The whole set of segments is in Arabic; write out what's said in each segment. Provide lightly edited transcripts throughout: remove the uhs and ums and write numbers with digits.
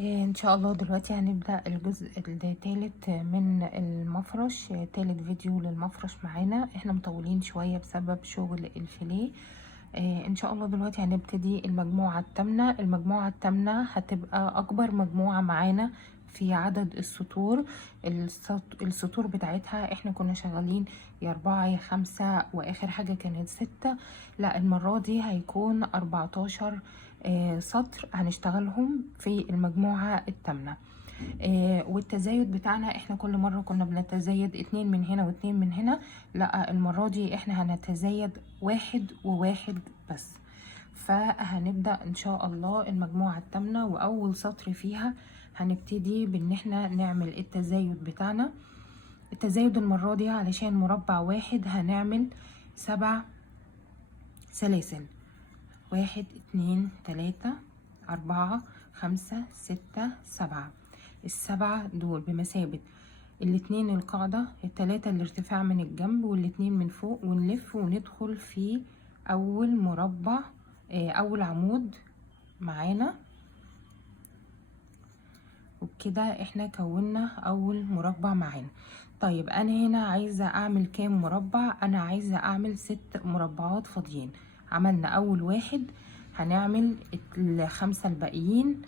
ان شاء الله دلوقتي هنبدأ الجزء الثالث من المفرش، تالت فيديو للمفرش معانا. احنا مطولين شوية بسبب شغل الفيليه. ان شاء الله دلوقتي هنبتدي المجموعة الثامنة. المجموعة الثامنة هتبقى اكبر مجموعة معانا في عدد السطور. السطور بتاعتها احنا كنا شغالين يا 4 يا 5 واخر حاجة كانت 6. لا، المرة دي هيكون 14 سطر هنشتغلهم في المجموعة الثامنة. والتزايد بتاعنا احنا كل مرة كنا بنتزايد 2 من هنا و2 من هنا. لا، المرة دي احنا هنتزايد 1 و1 بس. فهنبدأ ان شاء الله المجموعة الثامنة، واول سطر فيها هنبتدي بان احنا نعمل التزايد بتاعنا. التزايد المرة دي علشان مربع واحد هنعمل 7 سلاسل. 1 2 3 4 5 6 7. السبعة دول بمثابة الاتنين القاعدة، التلاتة الارتفاع من الجنب والاتنين من فوق، ونلف وندخل في اول مربع، اول عمود معانا. وبكده احنا كونا اول مربع معانا. طيب انا هنا عايزة اعمل كام مربع؟ انا عايزة اعمل 6 مربعات فاضيين. عملنا اول واحد، هنعمل ال5 الباقيين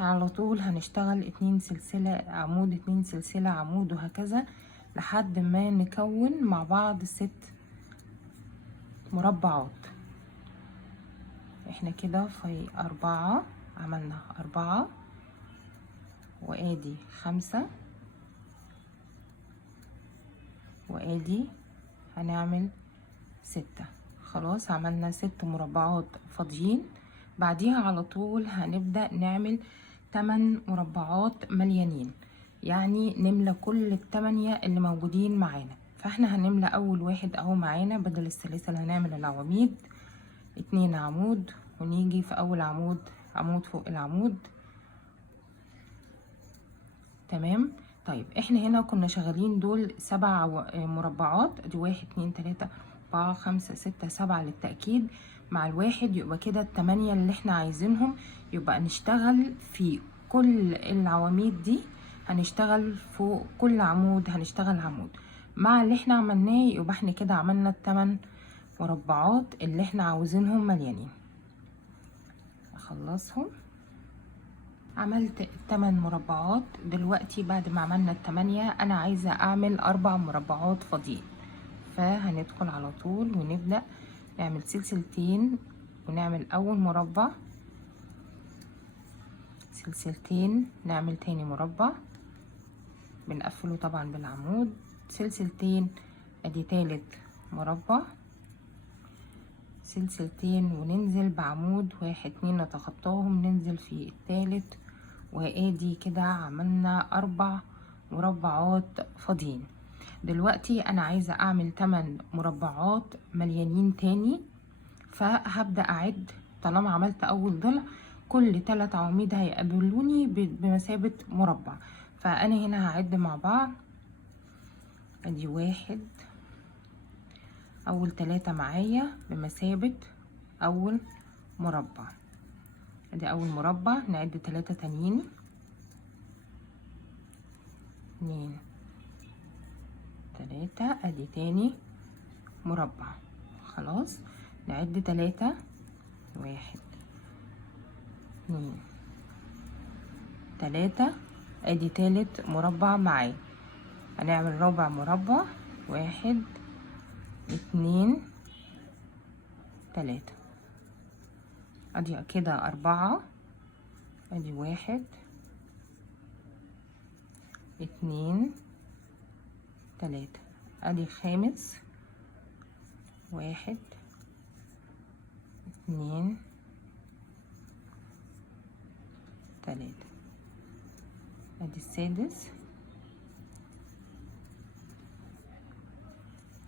على طول هنشتغل 2 سلسلة عمود، 2 سلسلة عمود، وهكذا لحد ما نكون مع بعض 6 مربعات. احنا كده في 4، عملنا 4 وادي 5 وادي هنعمل 6. خلاص عملنا 6 مربعات فاضيين. بعديها على طول هنبدأ نعمل 8 مربعات مليانين، يعني نملى كل ال8 اللي موجودين معانا. فاحنا هنملى اول واحد اهو معانا، بدل السلاسل هنعمل العواميد 2 عمود، ونيجي في اول عمود عمود فوق العمود. تمام. طيب احنا هنا كنا شغالين دول 7 مربعات، ادي 1 2 3 4 5 6 7 للتأكيد، مع الواحد يبقى كده ال8 اللي احنا عايزينهم. يبقى نشتغل في كل العواميد دي، هنشتغل فوق كل عمود هنشتغل عمود مع اللي احنا عملناه. يبقى احنا كده عملنا ال8 مربعات اللي احنا عاوزينهم مليانين. اخلصهم. عملت 8 مربعات. دلوقتي بعد ما عملنا ال8 انا عايزة اعمل 4 مربعات فاضيين. فهندخل على طول ونبدأ نعمل سلسلتين، ونعمل اول مربع، سلسلتين، نعمل تاني مربع بنقفله طبعا بالعمود، سلسلتين، ادي تالت مربع، سلسلتين، وننزل بعمود 1 2 نتخطاهم، ننزل في التالت، وادي كده عملنا 4 مربعات فاضيين. دلوقتي انا عايزة اعمل 8 مربعات مليانين تاني. فهبدأ اعد. طالما عملت اول ضلع، كل 3 عواميد هيقابلوني بمثابة مربع. فانا هنا هعد مع بعض. ادي 1، اول 3 معايا بمثابة اول مربع. ادي اول مربع، نعد 3 تانيين، 2 3، ادي تاني مربع. خلاص نعد 3، 1 2 3، ادي تالت مربع معايا. هنعمل رابع مربع، 1 2 3، ادي كده 4، ادي 1 2 3، ادي خامس، 1 2 3، ادي السادس،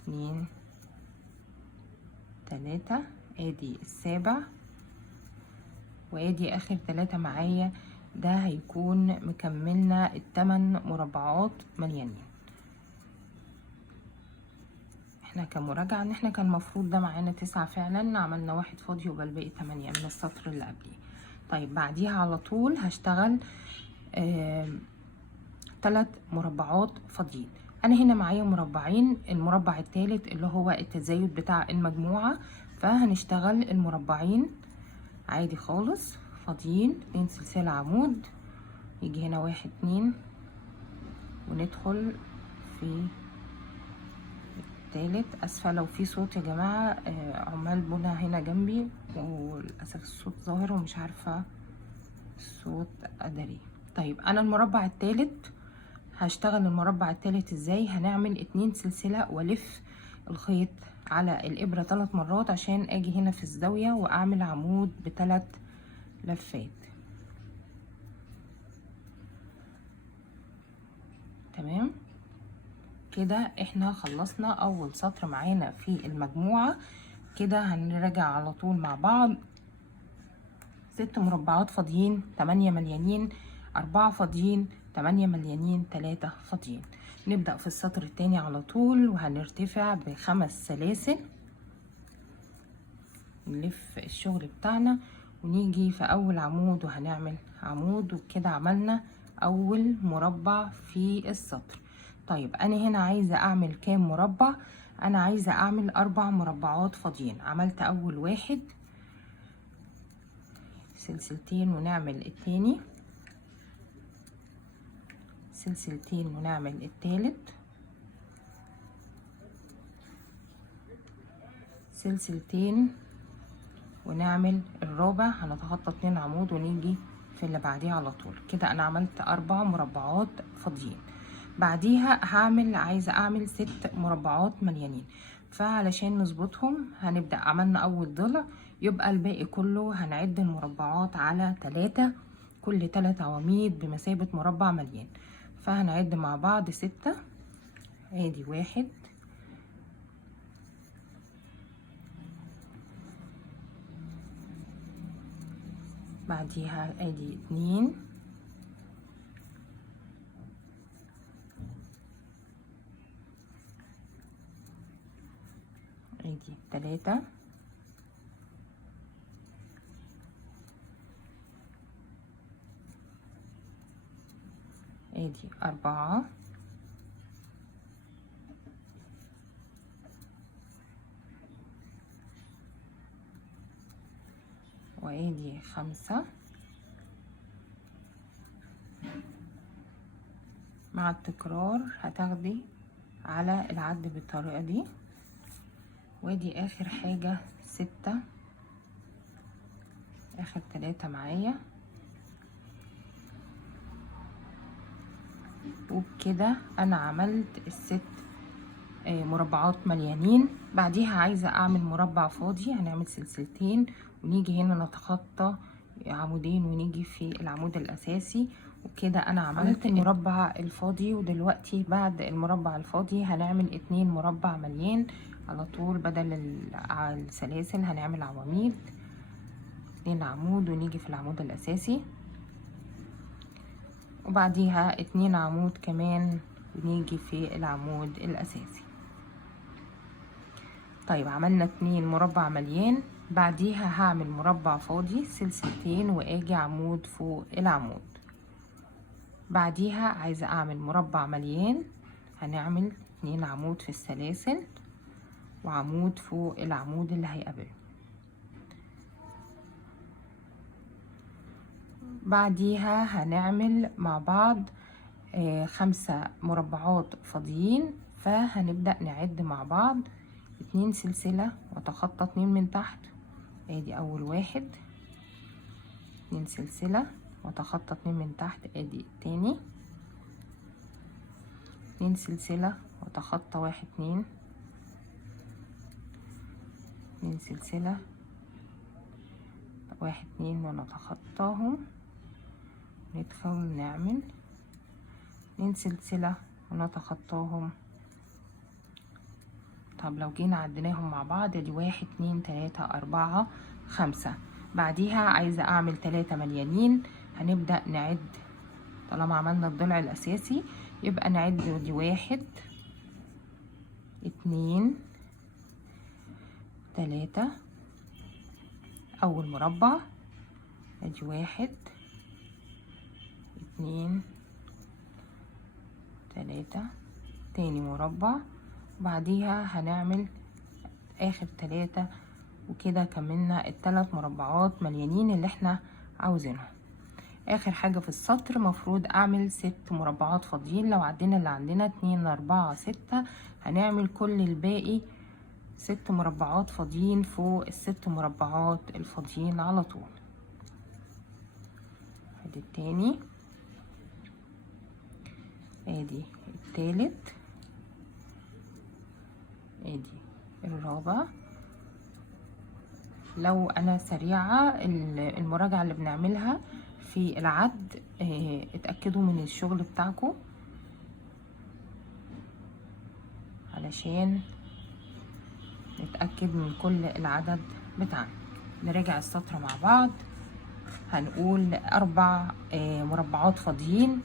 2 3، ادي السابع، وادي اخر 3 معايا. ده هيكون مكملنا ال8 مربعات مليانين. احنا كمراجعة ان احنا كان المفروض ده معانا 9 فعلا، عملنا 1 فاضي، يبقى الباقي 8 من السطر اللي قبليه. طيب بعديها على طول هشتغل 3 مربعات فاضيين. انا هنا معايا مربعين، المربع الثالث اللي هو التزايد بتاع المجموعة، فهنشتغل المربعين عادي خالص فاضيين. 2 سلسلة عمود، يجي هنا 1 2 وندخل في التالت. اسفة لو في صوت يا جماعة، عمال بنا هنا جنبي وللأسف الصوت ظاهر ومش عارفة الصوت ادري. طيب انا المربع الثالث هشتغل المربع الثالث ازاي؟ هنعمل 2 سلسلة والف الخيط على الابرة 3 مرات عشان اجي هنا في الزاوية واعمل عمود ب3 لفات. تمام كده احنا خلصنا اول سطر معانا في المجموعة. كده هنراجع على طول مع بعض. 6 مربعات فاضيين، 8 مليانين، 4 فاضيين، 8 مليانين، 3 فاضيين. نبدأ في السطر التاني على طول وهنرتفع ب5 سلاسل، نلف الشغل بتاعنا ونيجي في اول عمود وهنعمل عمود، وبكده عملنا اول مربع في السطر. طيب انا هنا عايزة اعمل كام مربع؟ انا عايزة اعمل 4 مربعات فاضيين. عملت اول واحد، سلسلتين ونعمل التاني، سلسلتين ونعمل التالت، سلسلتين ونعمل الرابع. هنتخطى 2 عمود ونيجي في اللي بعديه على طول. كده انا عملت 4 مربعات فاضيين. بعديها عايزة اعمل 6 مربعات مليانين، فعلشان نظبطهم هنبدأ عملنا اول ضلع، يبقى الباقي كله هنعد المربعات على 3، كل 3 عواميد بمثابة مربع مليان. فهنعد مع بعض 6. ادي 1، بعديها ادي 2، ادي 3، ادي 4، وادي 5. مع التكرار هتاخدي على العد بالطريقة دي. وادي اخر حاجة 6، اخر 3 معايا. وبكده انا عملت ال6 مربعات مليانين. بعديها عايزة اعمل مربع فاضي، هنعمل سلسلتين ونيجي هنا نتخطى عمودين ونيجي في العمود الاساسي. وكده انا عملت المربع الفاضي. ودلوقتي بعد المربع الفاضي هنعمل 2 مربع مليان على طول، بدل السلاسل هنعمل عواميد، 2 عمود ونيجي في العمود الاساسي، وبعديها 2 عمود كمان ونيجي في العمود الاساسي. طيب عملنا 2 مربع مليان. بعديها هعمل مربع فاضي، سلسلتين واجي عمود فوق العمود. بعديها عايزة اعمل مربع مليان، هنعمل 2 عمود في السلاسل وعمود فوق العمود اللي هيقابله. بعديها هنعمل مع بعض 5 مربعات فاضيين. فهنبدأ نعد مع بعض 2 سلسلة وتخطى 2 من تحت. ادي اول واحد، 2 سلسلة وتخطى 2 من تحت، ادي التاني، 2 سلسلة وتخطى 1 2، 2 سلسلة 1 2 ونتخطاهم، ندخل نعمل 2 سلسلة ونتخطاهم. طب لو جينا عديناهم مع بعض، ادي 1 2 3 4 5. بعديها عايزة اعمل 3 مليانين. هنبدأ نعد، طالما عملنا الضلع الاساسي يبقى نعد. ادي 1 2 3 اول مربع، ادي 1 2 3 تاني مربع، بعديها هنعمل اخر 3 وكده كملنا ال3 مربعات مليانين اللي احنا عاوزينهم. اخر حاجة في السطر مفروض اعمل 6 مربعات فاضيين. لو عدينا اللي عندنا 2 4 6 هنعمل كل الباقي 6 مربعات فاضيين فوق ال6 مربعات الفاضيين على طول. ادي التاني، ادي التالت، ادي الرابع. لو انا سريعة المراجعة اللي بنعملها في العد اتأكدوا من الشغل بتاعكم علشان نتأكد من كل العدد بتاعنا. نراجع السطر مع بعض. هنقول 4 مربعات فاضيين،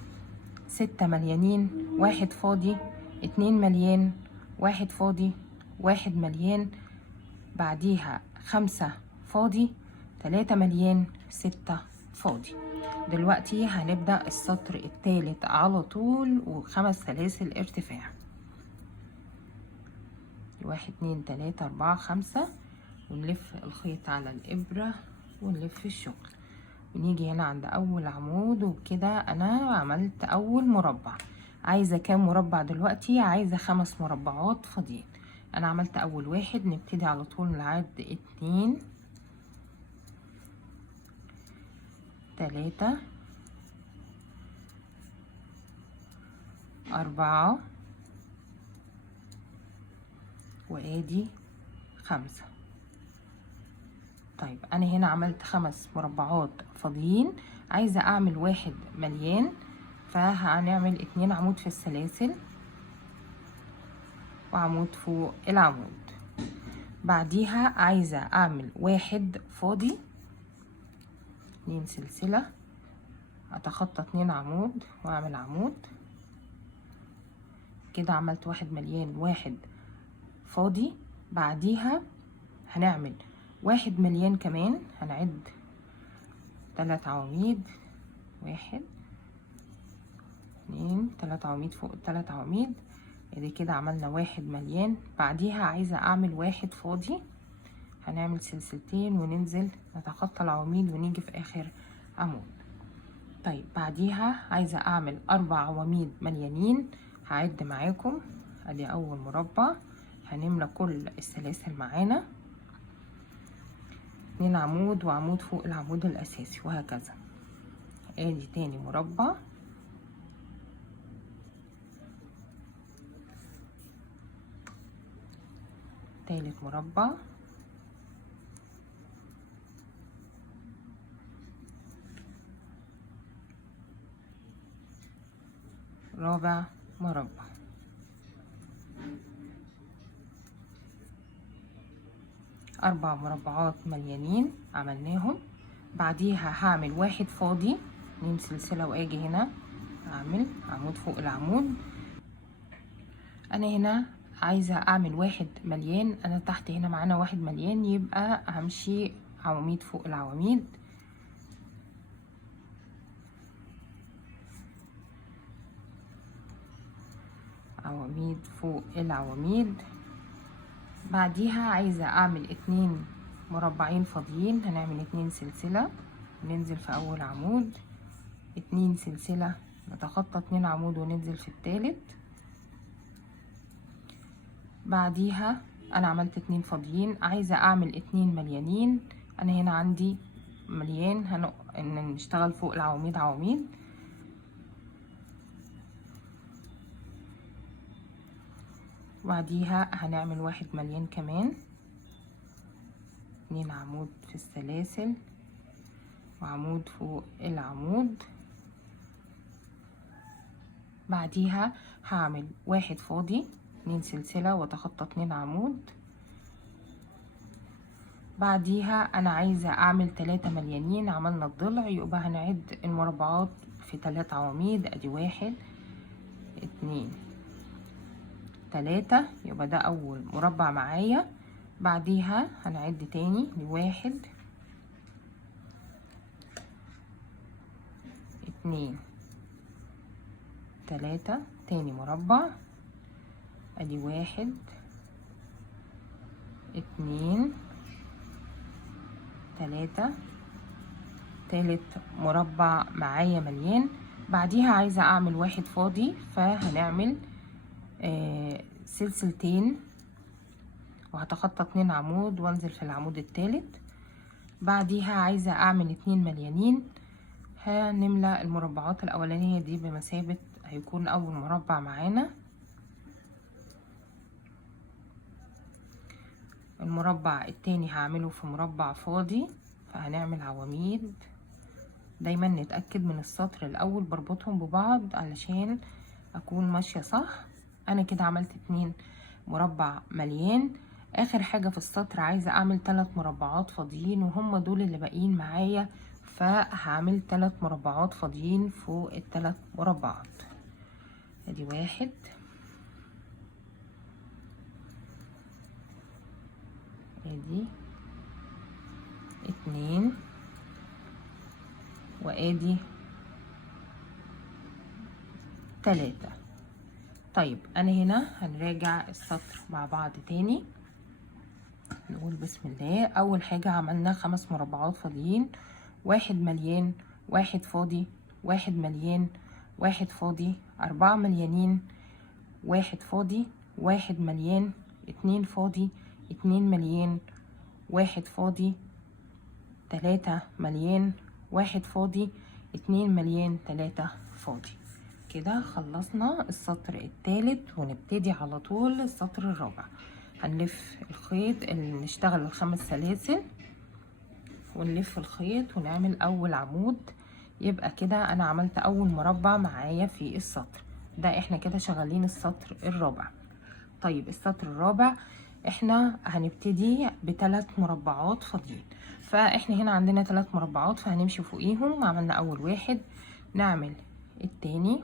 6 مليانين، 1 فاضي، 2 مليان، 1 فاضي، 1 مليان، بعديها 5 فاضي، 3 مليان، 6 فاضي. دلوقتي هنبدأ السطر الثالث على طول و5 سلاسل ارتفاع. 1 2 3 4 5 ونلف الخيط على الإبرة ونلف الشغل. ونيجي هنا عند أول عمود وبكده أنا عملت أول مربع. عايزة كام مربع دلوقتي؟ عايزة 5 مربعات فاضيين. أنا عملت أول واحد، نبتدي على طول نعد 2 3 4 وادي 5. طيب انا هنا عملت 5 مربعات فاضيين، عايزة اعمل 1 مليان، فهنعمل 2 عمود في السلاسل وعمود فوق العمود. بعديها عايزة اعمل 1 فاضي، 2 سلسلة، اتخطى 2 عمود واعمل عمود كده. عملت 1 مليان، 1 فاضي. بعديها هنعمل 1 مليان كمان، هنعد 3 عواميد، 1 2 3 عواميد فوق 3 عواميد. ادي كده عملنا 1 مليان. بعديها عايزة اعمل 1 فاضي، هنعمل سلسلتين وننزل نتخطى العواميد ونيجي في اخر عمود. طيب بعديها عايزة اعمل 4 عواميد مليانين، هعد معاكم. ادي اول مربع، هنملى كل السلاسل معانا 2 عمود وعمود فوق العمود الاساسي وهكذا. ادي تاني مربع، تالت مربع، رابع مربع. أربع مربعات مليانين عملناهم. بعديها هعمل 1 فاضي، 2 سلسلة واجي هنا اعمل عمود فوق العمود. انا هنا عايزة اعمل 1 مليان، انا تحت هنا معانا 1 مليان، يبقى همشي عواميد فوق العواميد. عواميد فوق العواميد. بعديها عايزة اعمل 2 مربعين فاضيين، هنعمل 2 سلسلة وننزل في اول عمود، 2 سلسلة نتخطى 2 عمود وننزل في التالت. بعديها انا عملت 2 فاضيين، عايزة اعمل 2 مليانين. انا هنا عندي مليان، نشتغل فوق العواميد عواميد. بعديها هنعمل 1 مليان كمان، 2 عمود في السلاسل وعمود فوق العمود. بعديها هعمل 1 فاضي، 2 سلسلة واتخطى 2 عمود. بعديها انا عايزة اعمل 3 مليانين، عملنا الضلع، يبقى هنعد المربعات في 3 عواميد. ادي 1 2 3، يبقى ده اول مربع معايا. بعديها هنعد تاني 1 2 3 تاني مربع، ادي 1 2 3 تالت مربع معايا مليان. بعديها عايزة اعمل واحد فاضي، فهنعمل سلسلتين وهتخطى 2 عمود وانزل في العمود التالت. بعديها عايزة اعمل 2 مليانين، هنملى المربعات الاولانية دي بمثابة هيكون اول مربع معانا. المربع التاني هعمله في مربع فاضي، فهنعمل عواميد. دايما نتأكد من السطر الاول بربطهم ببعض علشان اكون ماشية صح. انا كده عملت 2 مربع مليان. اخر حاجة في السطر عايزة اعمل 3 مربعات فاضيين، وهم دول اللي باقيين معايا، فهعمل 3 مربعات فاضيين فوق ال3 مربعات. ادي 1 ادي 2 وادي 3. طيب انا هنا هنراجع السطر مع بعض تاني. نقول بسم الله. اول حاجة عملنا 5 مربعات فاضيين، 1 مليان، 1 فاضي، 1 مليان، 1 فاضي، 4 مليانين، 1 فاضي، 1 مليان، 2 فاضي، 2 مليان، 1 فاضي، 3 مليان، 1 فاضي، 2 مليان، 3 فاضي. كده خلصنا السطر الثالث، ونبتدي على طول السطر الرابع. هنلف الخيط اللي نشتغل ال5 سلاسل، ونلف الخيط ونعمل اول عمود. يبقى كده انا عملت اول مربع معايا في السطر ده. احنا كده شغالين السطر الرابع. طيب السطر الرابع احنا هنبتدي ب3 مربعات فاضيين، فاحنا هنا عندنا 3 مربعات فهنمشي فوقيهم. عملنا اول واحد، نعمل التاني،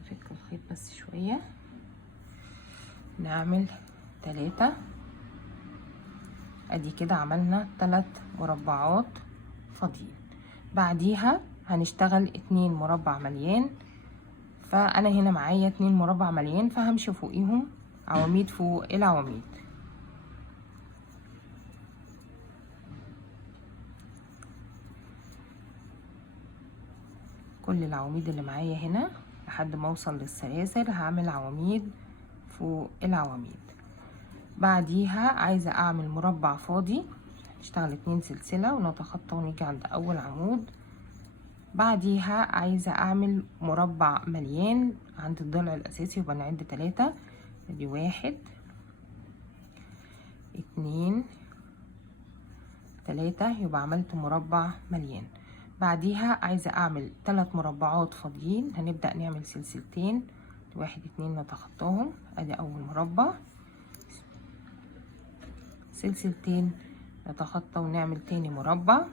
نفك الخيط بس شوية، نعمل 3. ادي كده عملنا 3 مربعات فاضيين. بعديها هنشتغل 2 مربع مليان، فانا هنا معايا 2 مربع مليان فهمشي فوقيهم عواميد فوق العواميد. كل العواميد اللي معايا هنا لحد ما اوصل للسلاسل هعمل عواميد فوق العواميد. بعديها عايزة اعمل مربع فاضي، نشتغل 2 سلسلة ونتخطى ونيجي عند اول عمود. بعديها عايزة اعمل مربع مليان عند الضلع الاساسي، يبقى نعد 3. ادي 1 2 3، يبقى عملت مربع مليان. بعديها عايزة اعمل 3 مربعات فاضيين، هنبدأ نعمل سلسلتين، 1 2 نتخطاهم. ادي اول مربع، سلسلتين نتخطى ونعمل تاني مربع،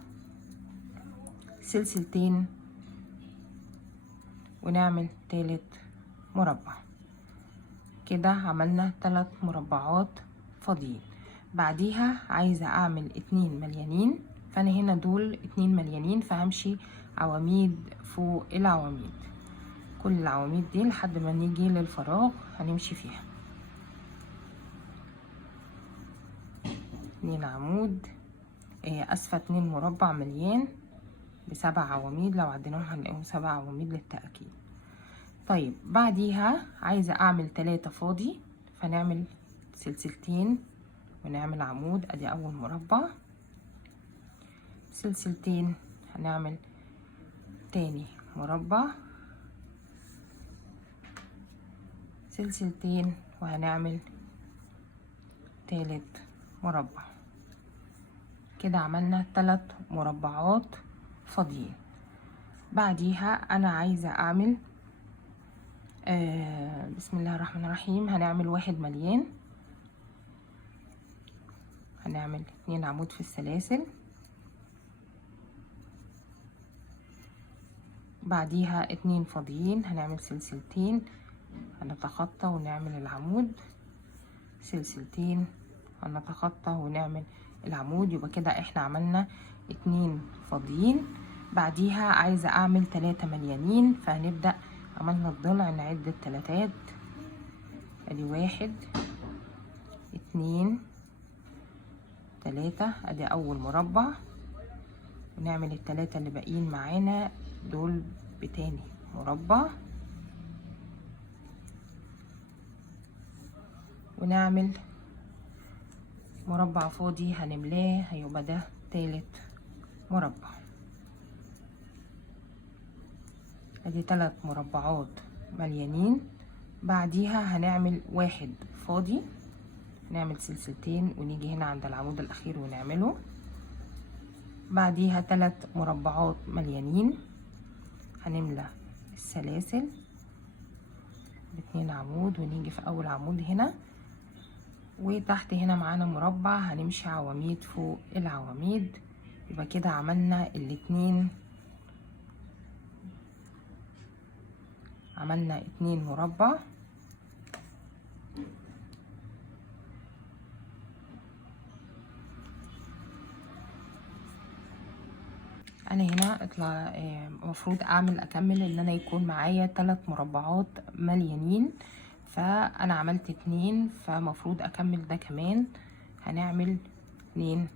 سلسلتين ونعمل تالت مربع. كده عملنا 3 مربعات فاضيين. بعديها عايزة اعمل 2 مليانين، فانا هنا دول 2 مليانين فهمشي عواميد فوق العواميد. كل العواميد دي لحد ما نيجي للفراغ هنمشي فيها. 2 عمود، اسفة 2 مربع مليان ب7 عواميد، لو عديناهم هنلاقيهم 7 عواميد للتأكيد. طيب بعديها عايزة اعمل 3 فاضي، فنعمل سلسلتين ونعمل عمود. ادي اول مربع، سلسلتين هنعمل تاني مربع، سلسلتين وهنعمل تالت مربع. كده عملنا 3 مربعات فاضيين. بعديها انا عايزة اعمل بسم الله الرحمن الرحيم، هنعمل 1 مليان، هنعمل 2 عمود في السلاسل. بعديها 2 فاضيين، هنعمل سلسلتين، هنتخطى ونعمل العمود، سلسلتين هنتخطى ونعمل العمود. يبقى كده احنا عملنا 2 فاضيين. بعديها عايزة اعمل 3 مليانين، فهنبدأ عملنا الضلع نعد التلاتات، ادي 1 2 3، ادي اول مربع، ونعمل التلاتة اللي باقيين معانا دول بتاني مربع، ونعمل مربع فاضي هنملاه، هيبقى ده تالت مربع. ادي 3 مربعات مليانين. بعديها هنعمل 1 فاضي، نعمل سلسلتين ونيجي هنا عند العمود الاخير ونعمله. بعديها 3 مربعات مليانين، هنملى السلاسل ب2 عمود، ونيجي في اول عمود هنا، وتحت هنا معانا مربع هنمشي عواميد فوق العواميد. يبقى كده عملنا عملنا 2 مربع. انا هنا المفروض اكمل ان انا يكون معايا 3 مربعات مليانين، فانا عملت 2، فمفروض اكمل ده كمان. هنعمل 2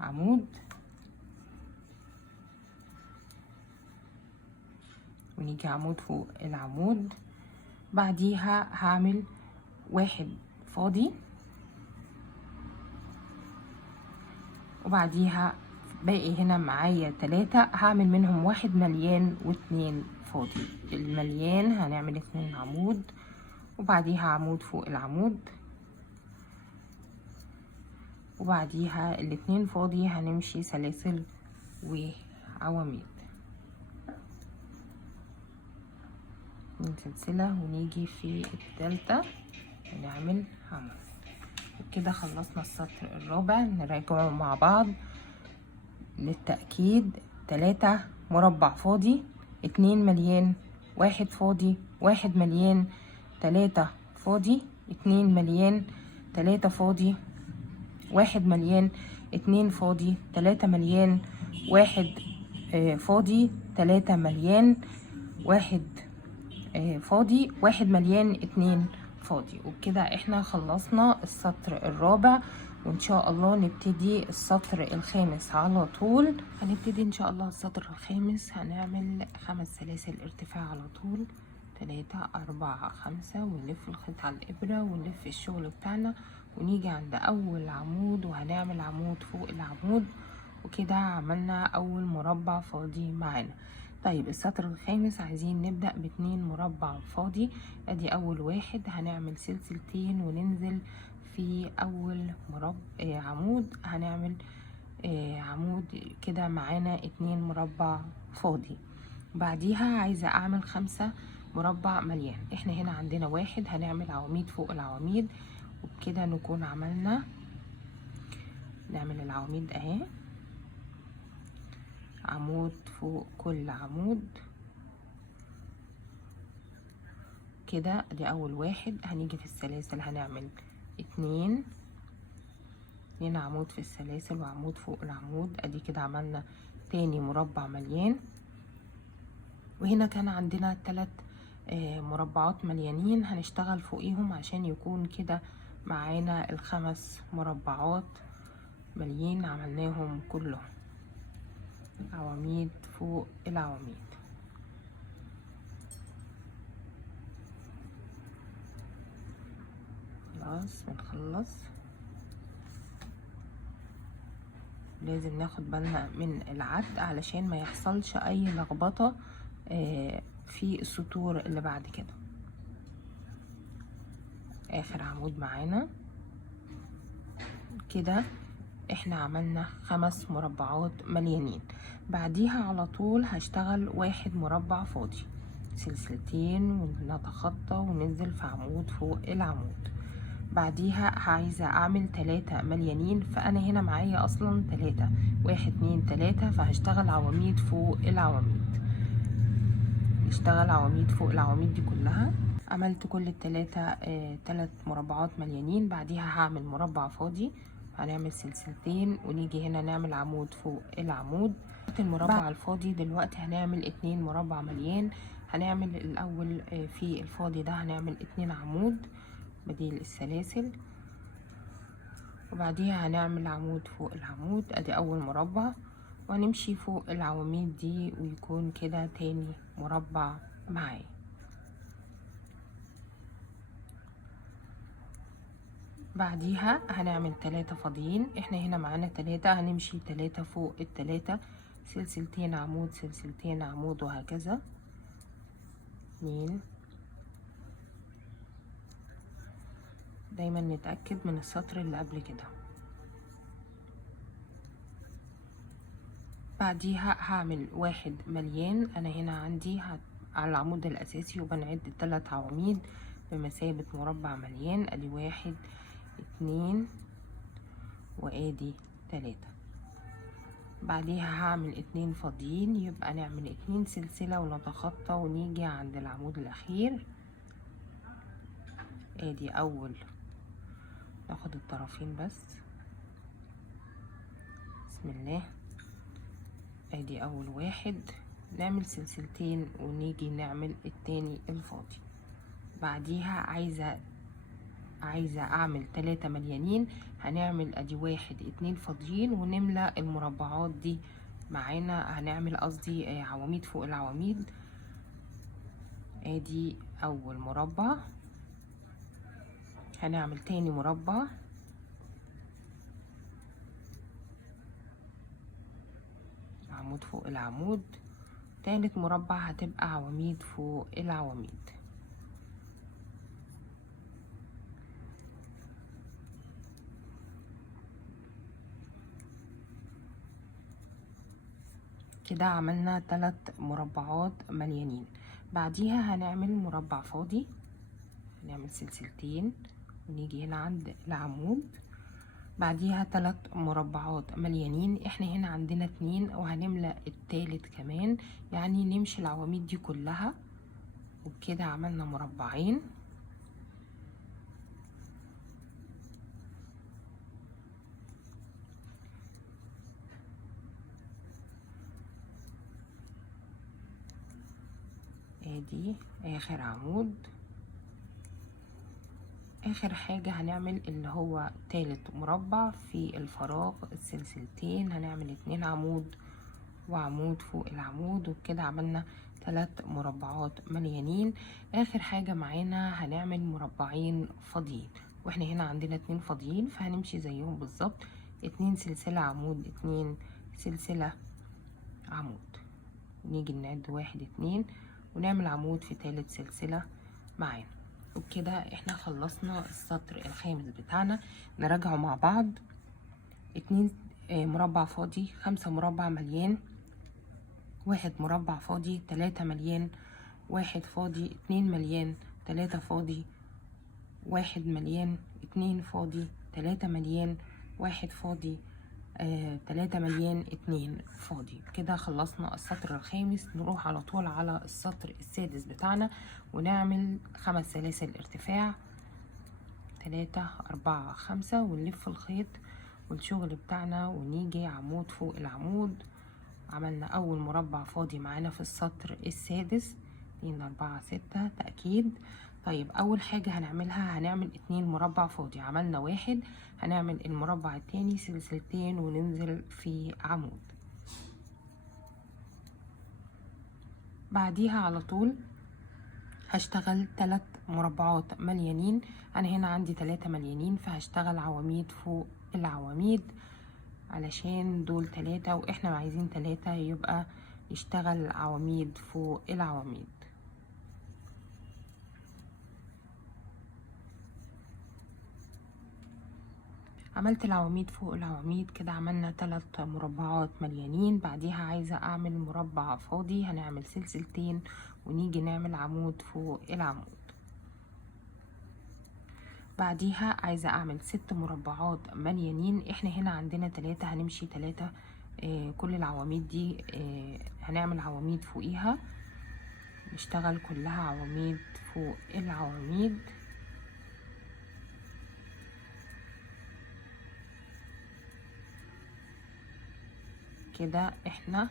عمود، ونيجي عمود فوق العمود. بعديها هعمل 1 فاضي، وبعديها باقي هنا معايا 3، هعمل منهم 1 مليان و2 فاضي. المليان هنعمل 2 عمود، وبعديها عمود فوق العمود، وبعديها ال2 فاضي هنمشي سلاسل وعواميد من سلسلة، ونيجي في التالتة ونعمل عمود. وكده خلصنا السطر الرابع. نراجعه مع بعض للتأكيد: 3 مربع فاضي، 2 مليان، 1 فاضي، 1 مليان، 3 فاضي، 2 مليان، 3 فاضي، 1 مليان، 2 فاضي، 3 مليان، 1 فاضي، 3 مليان، 1 فاضي، 1 مليان، 2 فاضي. وبكده احنا خلصنا السطر الرابع، وان شاء الله نبتدي السطر الخامس على طول. هنبتدي ان شاء الله السطر الخامس، هنعمل 5 سلاسل ارتفاع على طول، 3 4 5، ونلف الخيط على الابرة ونلف الشغل بتاعنا، ونيجي عند اول عمود وهنعمل عمود فوق العمود. وكده عملنا اول مربع فاضي معانا. طيب السطر الخامس عايزين نبدأ ب2 مربع فاضي. ادي اول واحد، هنعمل سلسلتين وننزل في اول عمود، هنعمل عمود كده معانا 2 مربع فاضي. بعديها عايزة اعمل 5 مربع مليان. احنا هنا عندنا 1، هنعمل عواميد فوق العواميد، وبكده نكون عملنا، نعمل العواميد اهي، عمود فوق كل عمود كده. دي اول واحد. هنيجي في السلاسل هنعمل 2 عمود في السلاسل وعمود فوق العمود. ادي كده عملنا تاني مربع مليان. وهنا كان عندنا 3 مربعات مليانين، هنشتغل فوقيهم عشان يكون كده معانا ال5 مربعات مليين، عملناهم كلهم عواميد فوق العواميد. خلاص بنخلص. لازم ناخد بالنا من العد علشان ما يحصلش اي لخبطة في السطور اللي بعد كده. اخر عمود معانا كده احنا عملنا 5 مربعات مليانين. بعديها على طول هشتغل 1 مربع فاضي، سلسلتين ونتخطى وننزل في عمود فوق العمود. بعديها عايزة اعمل 3 مليانين، فانا هنا معايا اصلا 3، 1 2 3، فهشتغل عواميد فوق العواميد. نشتغل عواميد فوق العواميد دي كلها. عملت كل ال3 3 مربعات مليانين. بعديها هعمل مربع فاضي، هنعمل سلسلتين ونيجي هنا نعمل عمود فوق العمود. المربع الفاضي دلوقتي هنعمل 2 مربع مليان. هنعمل الاول في الفاضي ده هنعمل 2 عمود بديل السلاسل، وبعديها هنعمل عمود فوق العمود، ادي اول مربع، وهنمشي فوق العواميد دي ويكون كده تاني مربع معايا. بعديها هنعمل 3 فاضيين، احنا هنا معانا 3، هنمشي 3 فوق ال3، سلسلتين عمود سلسلتين عمود وهكذا. 2. دايما نتأكد من السطر اللي قبل كده. بعديها هعمل 1 مليان. انا هنا عندي على العمود الاساسي وبنعد 3 عواميد بمثابة مربع مليان، ادي 1 2 وادي 3. بعديها هعمل 2 فاضيين، يبقى نعمل 2 سلسلة ونتخطى ونيجي عند العمود الاخير، ادي اول، ناخد الطرفين بس، بسم الله، ادي اول واحد، نعمل سلسلتين ونيجي نعمل التاني الفاضي. بعديها عايزة اعمل 3 مليانين، هنعمل ادي 1 2 فاضيين ونملى المربعات دي معانا، هنعمل قصدي عواميد فوق العواميد. ادي اول مربع، هنعمل تاني مربع، عمود فوق العمود، تالت مربع هتبقى عواميد فوق العواميد. كده عملنا 3 مربعات مليانين. بعديها هنعمل مربع فاضي، هنعمل سلسلتين ونيجي هنا عند العمود. بعديها 3 مربعات مليانين، احنا هنا عندنا 2 وهنملى التالت كمان، يعني نمشي العواميد دي كلها، وبكده عملنا مربعين. ادي اخر عمود. اخر حاجة هنعمل اللي هو تالت مربع في الفراغ، السلسلتين، هنعمل 2 عمود وعمود فوق العمود، وبكده عملنا 3 مربعات مليانين. اخر حاجة معانا هنعمل مربعين فاضيين، واحنا هنا عندنا 2 فاضيين فهنمشي زيهم بالظبط، 2 سلسلة عمود 2 سلسلة عمود، ونيجي نعد 1 2 ونعمل عمود في تالت سلسلة معانا. وبكده احنا خلصنا السطر الخامس بتاعنا. نراجعه مع بعض: 2 مربع فاضي، 5 مربع مليان، 1 مربع فاضي، 3 مليان، 1 فاضي، 2 مليان، 3 فاضي، 1 مليان، 2 فاضي، 3 مليان، 1 فاضي، 3 مليان، 2 فاضي. كده خلصنا السطر الخامس. نروح على طول على السطر السادس بتاعنا ونعمل 5 سلاسل ارتفاع، 3 4 5، ونلف الخيط والشغل بتاعنا ونيجي عمود فوق العمود. عملنا اول مربع فاضي معانا في السطر السادس، 2 4 6 تأكيد. طيب اول حاجة هنعملها هنعمل 2 مربع فاضي، عملنا 1، هنعمل المربع التاني سلسلتين وننزل في عمود. بعديها على طول هشتغل 3 مربعات مليانين، انا هنا عندي 3 مليانين فهشتغل عواميد فوق العواميد علشان دول 3 واحنا عايزين 3، يبقى نشتغل عواميد فوق العواميد. عملت العواميد فوق العواميد، كده عملنا 3 مربعات مليانين. بعديها عايزة اعمل مربع فاضي، هنعمل سلسلتين ونيجي نعمل عمود فوق العمود. بعديها عايزة اعمل 6 مربعات مليانين، احنا هنا عندنا 3 هنمشي 3، كل العواميد دي هنعمل عواميد فوقيها، نشتغل كلها عواميد فوق العواميد. كده احنا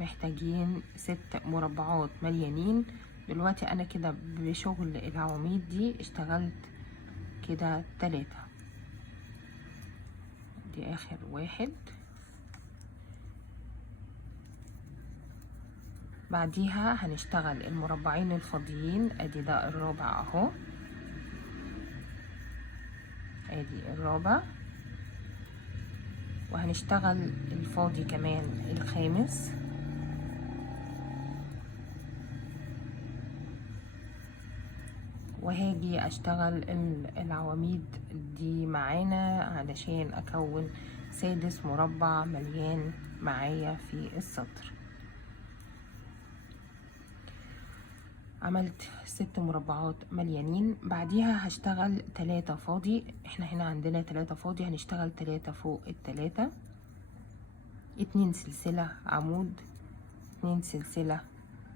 محتاجين 6 مربعات مليانين. دلوقتي انا كده بشغل العواميد دي اشتغلت كده 3. دي اخر واحد. بعديها هنشتغل المربعين الفاضيين، ادي ده الرابع اهو، ادي الرابع، وهنشتغل الفاضي كمان الخامس، وهاجي اشتغل العواميد دي معانا علشان اكون 6 مربع مليان معايا في السطر. عملت 6 مربعات مليانين. بعديها هشتغل 3 فاضي، احنا هنا عندنا 3 فاضي، هنشتغل 3 فوق ال3، 2 سلسلة عمود، 2 سلسلة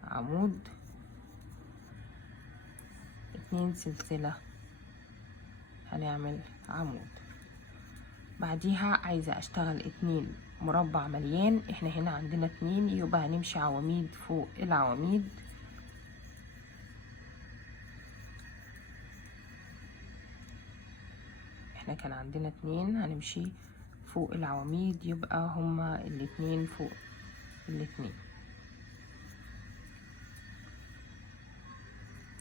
عمود، 2 سلسلة، هنعمل عمود. بعديها عايزة اشتغل 2 مربع مليان، احنا هنا عندنا 2، يبقى هنمشي عواميد فوق العواميد، احنا كان عندنا 2، هنمشي فوق العواميد، يبقى هما الاتنين فوق الاتنين.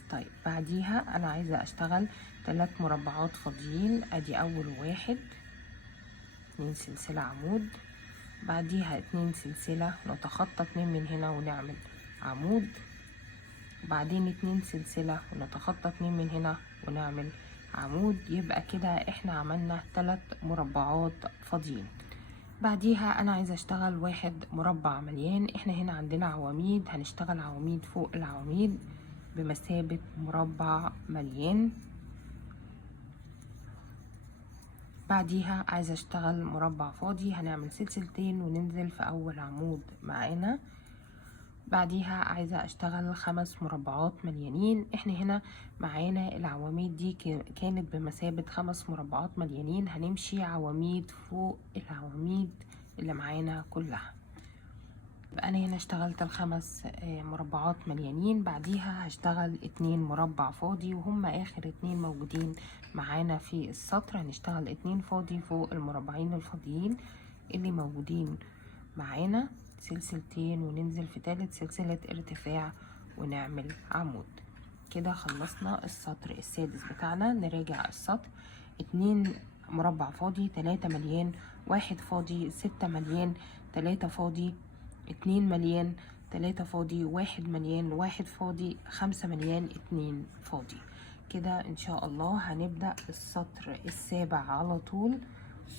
طيب بعديها انا عايزة اشتغل 3 مربعات فاضيين، ادي اول واحد، 2 سلسلة عمود، بعديها 2 سلسلة، نتخطى 2 من هنا ونعمل عمود، وبعدين 2 سلسلة ونتخطى 2 من هنا ونعمل عمود. يبقى كده احنا عملنا 3 مربعات فاضيين. بعديها انا عايزة اشتغل 1 مربع مليان، احنا هنا عندنا عواميد، هنشتغل عواميد فوق العواميد بمثابة مربع مليان. بعديها عايزة اشتغل مربع فاضي، هنعمل سلسلتين وننزل في اول عمود معانا. بعديها عايزة اشتغل 5 مربعات مليانين، احنا هنا معانا العواميد دي كانت بمثابة 5 مربعات مليانين، هنمشي عواميد فوق العواميد اللي معانا كلها. يبقى انا هنا اشتغلت ال5 مربعات مليانين. بعديها هشتغل 2 مربع فاضي، وهم اخر 2 موجودين معانا في السطر. هنشتغل 2 فاضي فوق المربعين الفاضيين اللي موجودين معانا، سلسلتين وننزل في 3 سلسلة ارتفاع ونعمل عمود. كده خلصنا السطر السادس بتاعنا. نراجع السطر: 2 مربع فاضي، 3 مليان، 1 فاضي، 6 مليان، 3 فاضي، 2 مليان، 3 فاضي، 1 مليان، 1 فاضي، 5 مليان، 2 فاضي. كده ان شاء الله هنبدأ السطر السابع على طول،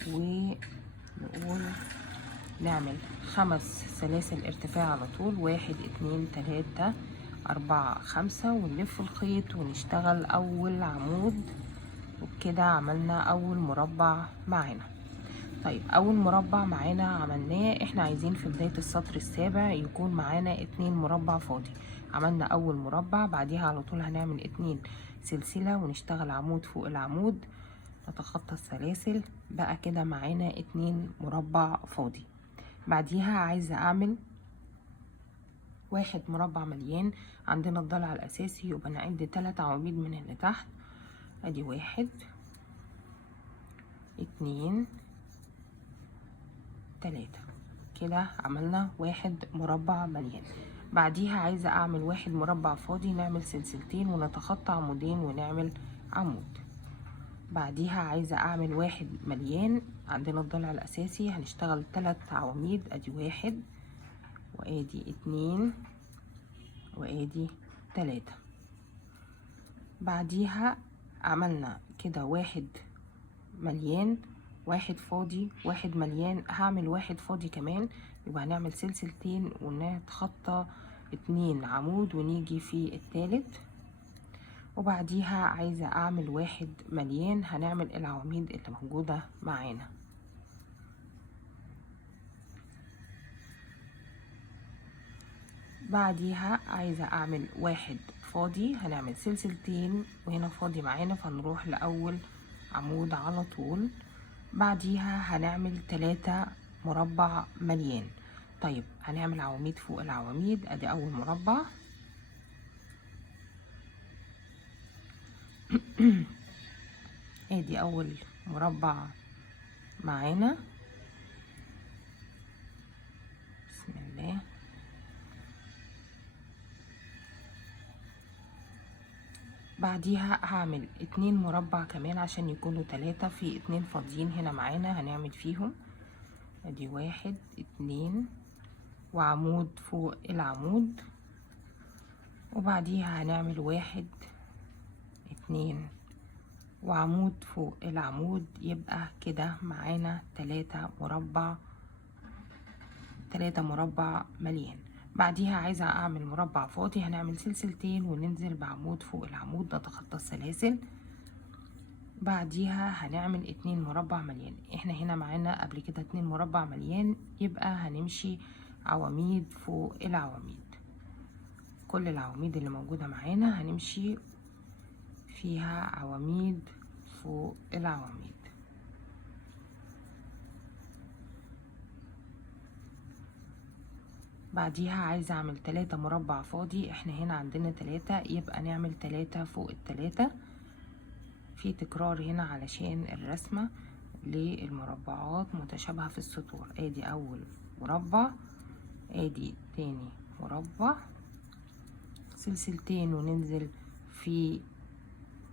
ونقول نعمل 5 سلاسل ارتفاع على طول، 1 2 3 4 5، ونلف الخيط ونشتغل اول عمود، وبكده عملنا اول مربع معانا. طيب اول مربع معانا عملناه، احنا عايزين في بداية السطر السابع يكون معانا 2 مربع فاضي. عملنا اول مربع، بعديها على طول هنعمل 2 سلسلة ونشتغل عمود فوق العمود، نتخطى السلاسل، بقى كده معانا 2 مربع فاضي. بعديها عايزة اعمل 1 مربع مليان، عندنا الضلع الاساسي، يبقى نعد 3 عواميد من اللي تحت، ادي 1 2 3، كده عملنا 1 مربع مليان. بعديها عايزة اعمل 1 مربع فاضي، نعمل سلسلتين ونتخطى عمودين ونعمل عمود. بعديها عايزة اعمل 1 مليان، عندنا الضلع الاساسي، هنشتغل 3 عواميد، ادي 1 وادي 2 وادي 3. بعديها عملنا كده 1 مليان، 1 فاضي، 1 مليان، هعمل 1 فاضي كمان، يبقى هنعمل سلسلتين ونتخطى 2 عمود ونيجي في الثالث. وبعديها عايزة اعمل 1 مليان، هنعمل العواميد اللي موجودة معانا. بعديها عايزة اعمل 1 فاضي، هنعمل سلسلتين وهنا فاضي معانا، فنروح لاول عمود على طول. بعديها هنعمل 3 مربع مليان، طيب هنعمل عواميد فوق العواميد. ادي اول مربع ادي اول مربع معانا. بسم الله. بعديها هعمل 2 مربع كمان عشان يكونوا 3، في 2 فاضيين هنا معانا هنعمل فيهم. ادي 1 2 وعمود فوق العمود، وبعديها هنعمل 1 2 وعمود فوق العمود. يبقى كده معانا 3 مربع مليان. بعديها عايزة اعمل مربع فاضي، هنعمل سلسلتين وننزل بعمود فوق العمود، نتخطى السلاسل. بعديها هنعمل 2 مربع مليان. احنا هنا معانا قبل كده 2 مربع مليان، يبقى هنمشي عواميد فوق العواميد. كل العواميد اللي موجودة معانا هنمشي فيها عواميد فوق العواميد. بعديها عايزة اعمل 3 مربع فاضي. احنا هنا عندنا 3، يبقى نعمل 3 فوق ال3. في تكرار هنا علشان الرسمة للمربعات متشابهة في السطور. ادي اول مربع، ادي تاني مربع، سلسلتين وننزل في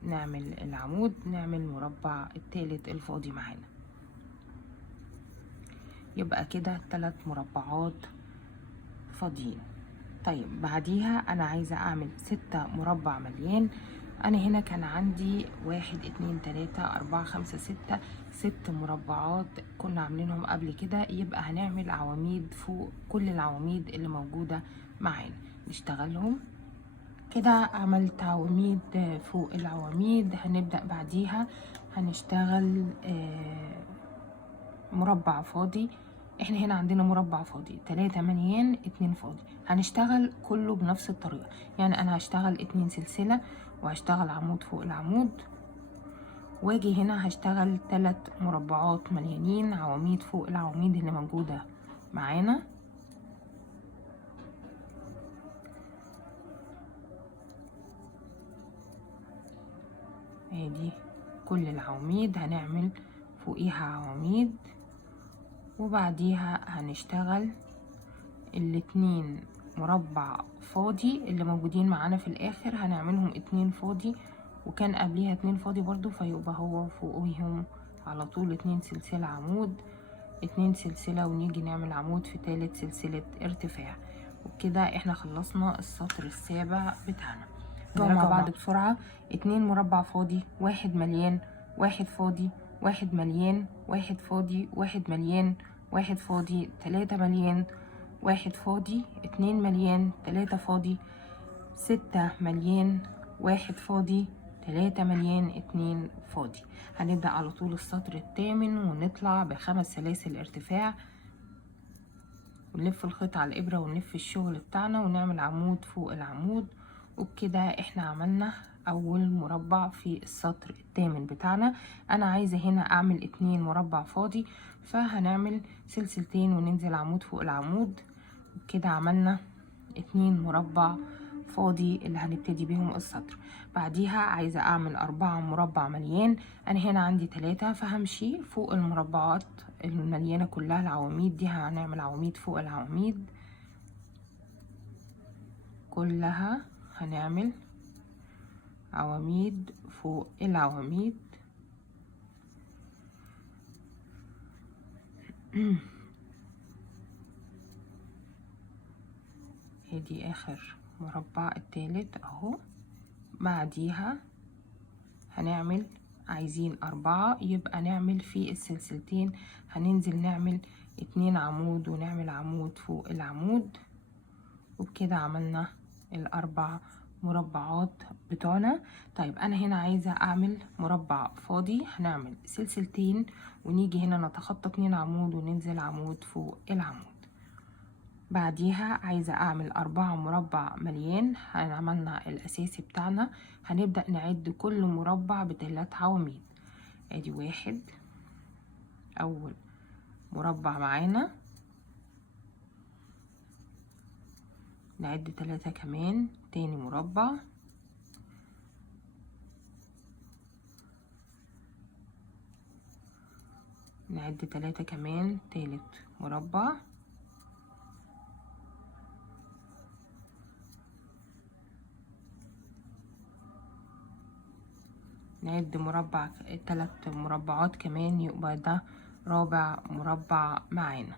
نعمل العمود، نعمل مربع التالت الفاضي معانا. يبقى كده 3 مربعات فاضيين. طيب بعديها انا عايزة اعمل 6 مربع مليان. انا هنا كان عندي 1 2 3 4 5 6 مربعات كنا عاملينهم قبل كده، يبقى هنعمل عواميد فوق كل العواميد اللي موجودة معانا، نشتغلهم كده. عملت عواميد فوق العواميد. هنبدأ بعديها هنشتغل مربع فاضي. احنا هنا عندنا مربع فاضي 3 مليان 2 فاضي، هنشتغل كله بنفس الطريقة. يعني انا هشتغل 2 سلسلة وهشتغل عمود فوق العمود، واجي هنا هشتغل 3 مربعات مليانين عواميد فوق العواميد اللي موجودة معانا. ادي كل العواميد هنعمل فوقيها عواميد، وبعديها هنشتغل ال2 مربع فاضي اللي موجودين معانا في الاخر، هنعملهم 2 فاضي، وكان قبليها 2 فاضي برضو، فيبقى هو فوقهم على طول 2 سلسلة عمود 2 سلسلة، ونيجي نعمل عمود في 3 سلسلة ارتفاع. وبكده احنا خلصنا السطر السابع بتاعنا. نقول مع بعض بسرعة: 2 مربع فاضي، 1 مليان، 1 فاضي، 1 مليان، 1 فاضي، 1 مليان، 1 فاضي، 3 مليان، 1 فاضي، 2 مليان، 3 فاضي، 6 مليان، 1 فاضي، 3 مليان، 2 فاضي. هنبدأ على طول السطر الثامن ونطلع ب5 سلاسل ارتفاع، ونلف الخيط على الإبرة ونلف الشغل بتاعنا ونعمل عمود فوق العمود. وبكده احنا عملنا أول مربع في السطر الثامن بتاعنا. أنا عايزة هنا أعمل 2 مربع فاضي، فهنعمل سلسلتين وننزل عمود فوق العمود. كده عملنا 2 مربع فاضي اللي هنبتدي بيهم السطر. بعديها عايزة اعمل 4 مربع مليان. انا هنا عندي 3، فهمشي فوق المربعات المليانة كلها العواميد دي، هنعمل عواميد فوق العواميد كلها، هنعمل عواميد فوق العواميد. ادي اخر مربع التالت اهو. بعديها هنعمل عايزين 4، يبقى نعمل في السلسلتين هننزل نعمل 2 عمود ونعمل عمود فوق العمود. وبكده عملنا ال4 مربعات بتوعنا. طيب انا هنا عايزة اعمل مربع فاضي، هنعمل سلسلتين ونيجي هنا نتخطى 2 عمود وننزل عمود فوق العمود. بعديها عايزة اعمل 4 مربع مليان. عملنا الاساسي بتاعنا، هنبدأ نعد كل مربع ب3 عواميد. ادي 1 اول مربع معانا، نعد 3 كمان، تاني مربع، نعد 3 كمان، تالت مربع، نعد مربع 3 مربعات كمان، يبقى ده رابع مربع معانا.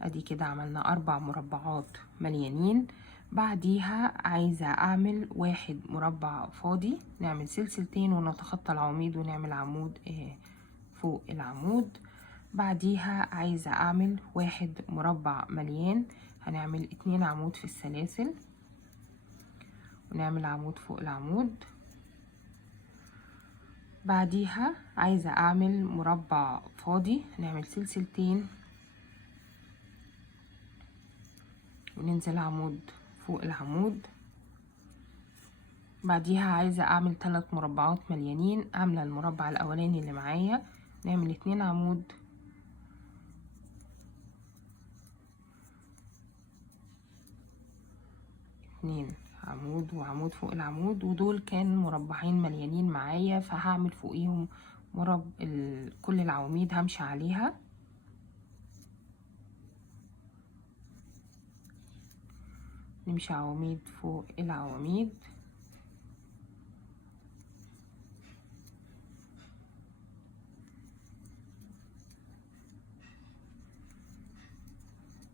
ادي كده عملنا 4 مربعات مليانين. بعديها عايزة اعمل 1 مربع فاضي، نعمل سلسلتين ونتخطى العواميد ونعمل عمود فوق العمود. بعديها عايزة اعمل 1 مربع مليان، هنعمل 2 عمود في السلاسل ونعمل عمود فوق العمود. بعديها عايزة اعمل مربع فاضي، هنعمل سلسلتين وننزل عمود فوق العمود. بعديها عايزة اعمل 3 مربعات مليانين، عاملة المربع الاولاني اللي معايا، نعمل 2 عمود، عمود وعمود فوق العمود، ودول كان مربعين مليانين معايا، فهعمل فوقيهم كل العواميد همشي عليها. نمشي عواميد فوق العواميد.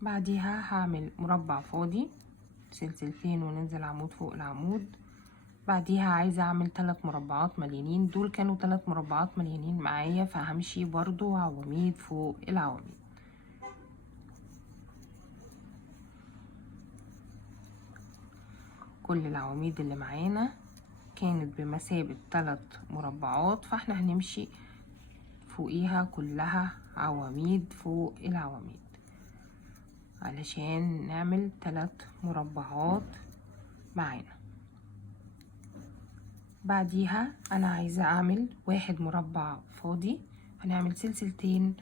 بعديها هعمل مربع فاضي، سلسلتين وننزل عمود فوق العمود. بعديها عايزة اعمل 3 مربعات مليانين، دول كانوا 3 مربعات مليانين معايا، فهمشي برضو عواميد فوق العواميد. كل العواميد اللي معانا كانت بمثابة 3 مربعات، فاحنا هنمشي فوقيها كلها عواميد فوق العواميد علشان نعمل 3 مربعات معانا. بعديها انا عايزة اعمل 1 مربع فاضي، هنعمل سلسلتين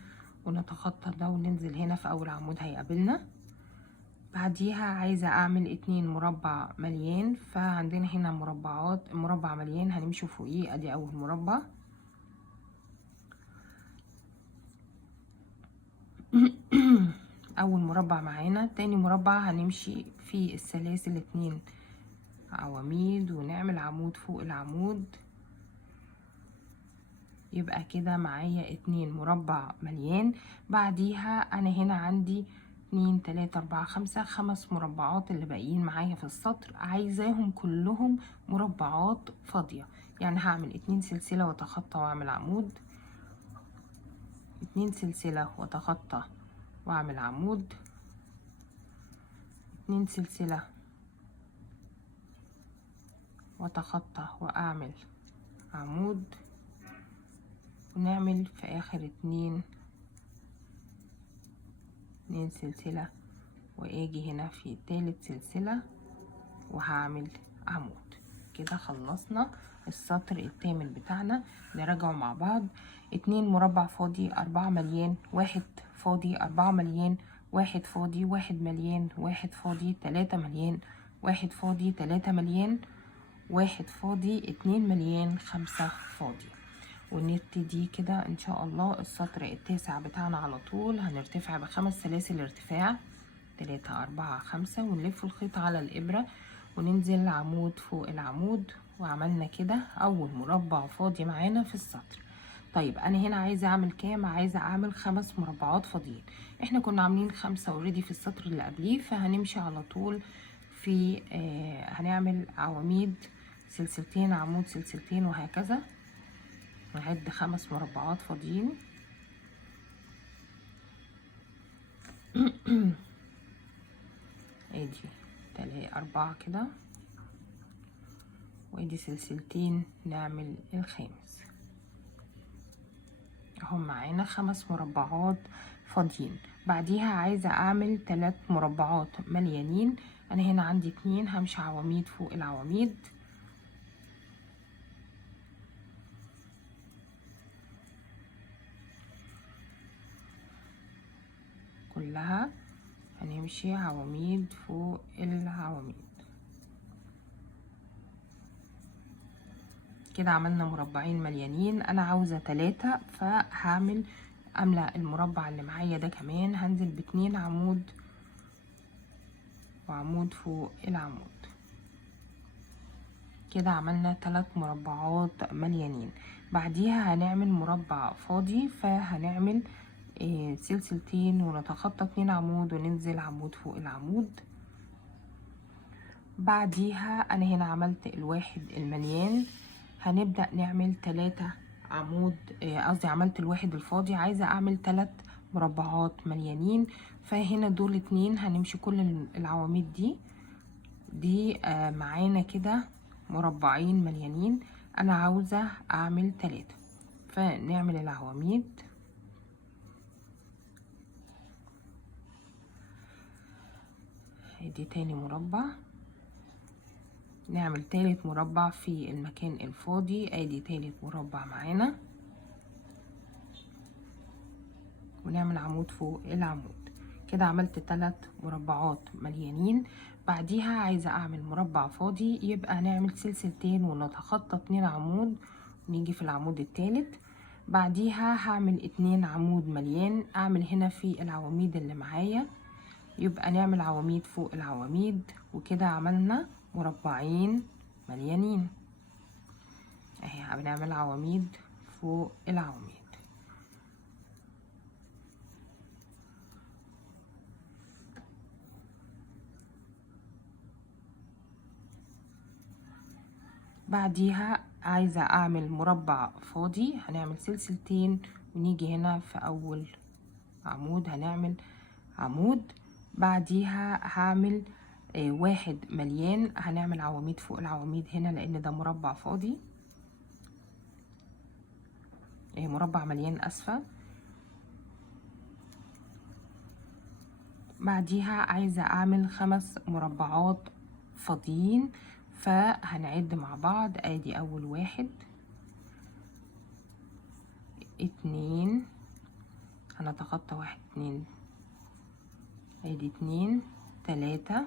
ونتخطى ده وننزل هنا في اول عمود هيقابلنا. بعديها عايزة اعمل 2 مربع مليان، فعندنا هنا مربع مليان هنمشي فوقيه، ادي اول مربع. اول مربع معانا. تاني مربع هنمشي في السلاسل 2 عواميد ونعمل عمود فوق العمود، يبقى كده معايا 2 مربع مليان. بعديها انا هنا عندي 2 3 4 5 مربعات اللي باقيين معايا في السطر، عايزاهم كلهم مربعات فاضية، يعني هعمل 2 سلسلة واتخطى واعمل عمود، 2 سلسلة واتخطى واعمل عمود، 2 سلسلة واتخطى واعمل عمود، ونعمل في اخر 2 سلسلة، واجي هنا في تالت سلسلة وهعمل عمود. كده خلصنا السطر الثامن بتاعنا. نراجعه مع بعض. 2 مربع فاضي، 4 مليان، 1 فاضي، 4 مليان، 1 فاضي، 1 مليان، 1 فاضي، 3 مليان، 1 فاضي، 3 مليان، 1 فاضي، 2 مليان، 5 فاضي. ونبتدي كده ان شاء الله السطر التاسع بتاعنا على طول. هنرتفع ب5 سلاسل ارتفاع، 3 4 5، ونلف الخيط على الابرة وننزل عمود فوق العمود، وعملنا كده اول مربع فاضي معانا في السطر. طيب انا هنا عايزه اعمل كام؟ عايزه اعمل 5 مربعات فاضيين. احنا كنا عاملين 5 اوريدي في السطر اللي قبليه، فهنمشي على طول في هنعمل عواميد، سلسلتين عمود سلسلتين وهكذا. نعد 5 مربعات فاضيين. ادي 4 كده، وادي سلسلتين نعمل الخامس. اهم معانا 5 مربعات فاضيين. بعديها عايزة اعمل 3 مربعات مليانين. انا هنا عندي 2، همشي عواميد فوق العواميد، كلها هنمشي عواميد فوق العواميد. كده عملنا مربعين مليانين، انا عاوزة 3 فهعمل املأ المربع اللي معايا ده كمان، هنزل ب2 عمود وعمود فوق العمود. كده عملنا 3 مربعات مليانين. بعديها هنعمل مربع فاضي، فهنعمل سلسلتين ونتخطى 2 عمود وننزل عمود فوق العمود. بعديها انا هنا عملت الواحد المليان، هنبدأ نعمل 3 عمود، قصدي عملت الواحد الفاضي، عايزة اعمل 3 مربعات مليانين. فهنا دول 2 هنمشي كل العواميد دي معانا كده مربعين مليانين، انا عاوزة اعمل 3. فنعمل العواميد، ادي تاني مربع، نعمل تالت مربع في المكان الفاضي، ادي تالت مربع معانا، ونعمل عمود فوق العمود. كده عملت 3 مربعات مليانين. بعديها عايزة اعمل مربع فاضي، يبقى هنعمل سلسلتين ونتخطى 2 عمود ونيجي في العمود التالت. بعديها هعمل 2 عمود مليان، اعمل هنا في العواميد اللي معايا، يبقى نعمل عواميد فوق العواميد. وكده عملنا مربعين مليانين اهي، بنعمل عواميد فوق العواميد. بعديها عايزة اعمل مربع فاضي، هنعمل سلسلتين ونيجي هنا في اول عمود هنعمل عمود. بعديها هعمل واحد مليان، هنعمل عواميد فوق العواميد هنا لان ده مربع فاضي، مربع مليان اسفة. بعديها عايزة اعمل 5 مربعات فاضيين، فهنعد مع بعض، ادي اول 1 2 هنتخطى 1 2 ادي 2 3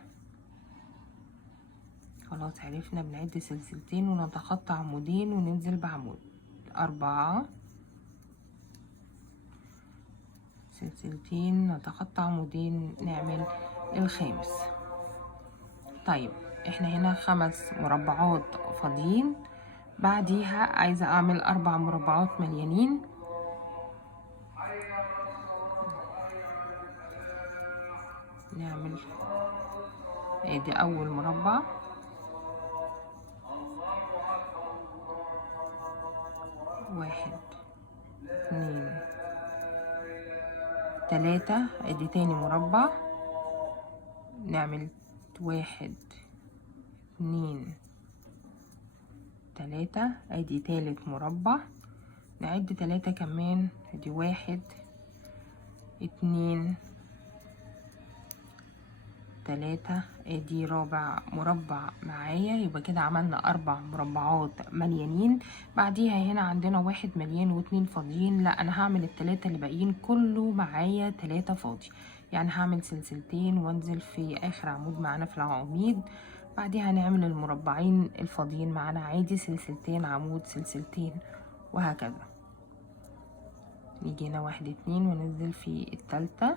خلاص عرفنا بنعد سلسلتين ونتخطى عمودين وننزل بعمود، 4 سلسلتين نتخطى عمودين نعمل الخامس. طيب احنا هنا 5 مربعات فاضيين، بعديها عايزة اعمل 4 مربعات مليانين، نعمل ادي اول مربع، واحد 2 3 ادي تاني مربع، نعمل 1 2 3 ادي تالت مربع، نعد 3 كمان، ادي 1 2 3 ادي رابع مربع معايا، يبقى كده عملنا 4 مربعات مليانين. بعديها هنا عندنا 1 مليان و2 فاضيين، لا انا هعمل ال3 اللي باقيين كله معايا 3 فاضي، يعني هعمل سلسلتين وانزل في اخر عمود معانا في العواميد. بعديها هنعمل المربعين الفاضيين معانا عادي، سلسلتين عمود سلسلتين وهكذا. نيجي هنا 1 2 وننزل في التالتة.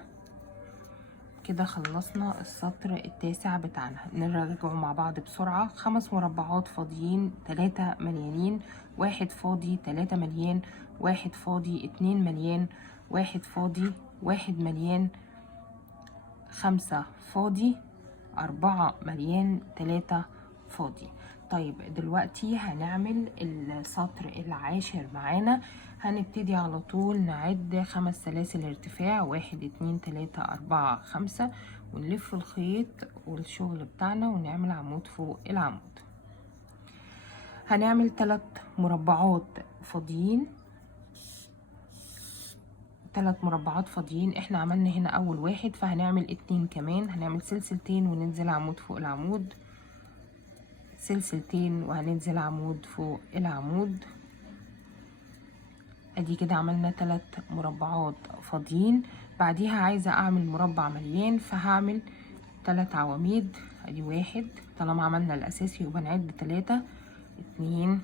كده خلصنا السطر التاسع بتاعنا. نراجعه مع بعض بسرعة. 5 مربعات فاضيين، 3 مليانين، 1 فاضي، 3 مليان، 1 فاضي، 2 مليان، 1 فاضي، 1 مليان، 5 فاضي، 4 مليان، 3 فاضي. طيب دلوقتي هنعمل السطر العاشر معانا. هنبتدي على طول نعد 5 سلاسل ارتفاع، 1 2 3 4 5، ونلف الخيط والشغل بتاعنا ونعمل عمود فوق العمود. هنعمل 3 مربعات فاضيين، 3 مربعات فاضيين. احنا عملنا هنا اول 1 فهنعمل 2 كمان، هنعمل سلسلتين وننزل عمود فوق العمود، سلسلتين وهننزل عمود فوق العمود. ادي كده عملنا 3 مربعات فاضيين. بعديها عايزة اعمل مربع مليان، فهعمل 3 عواميد. ادي 1، طالما عملنا الاساسي يبقى نعد 3 2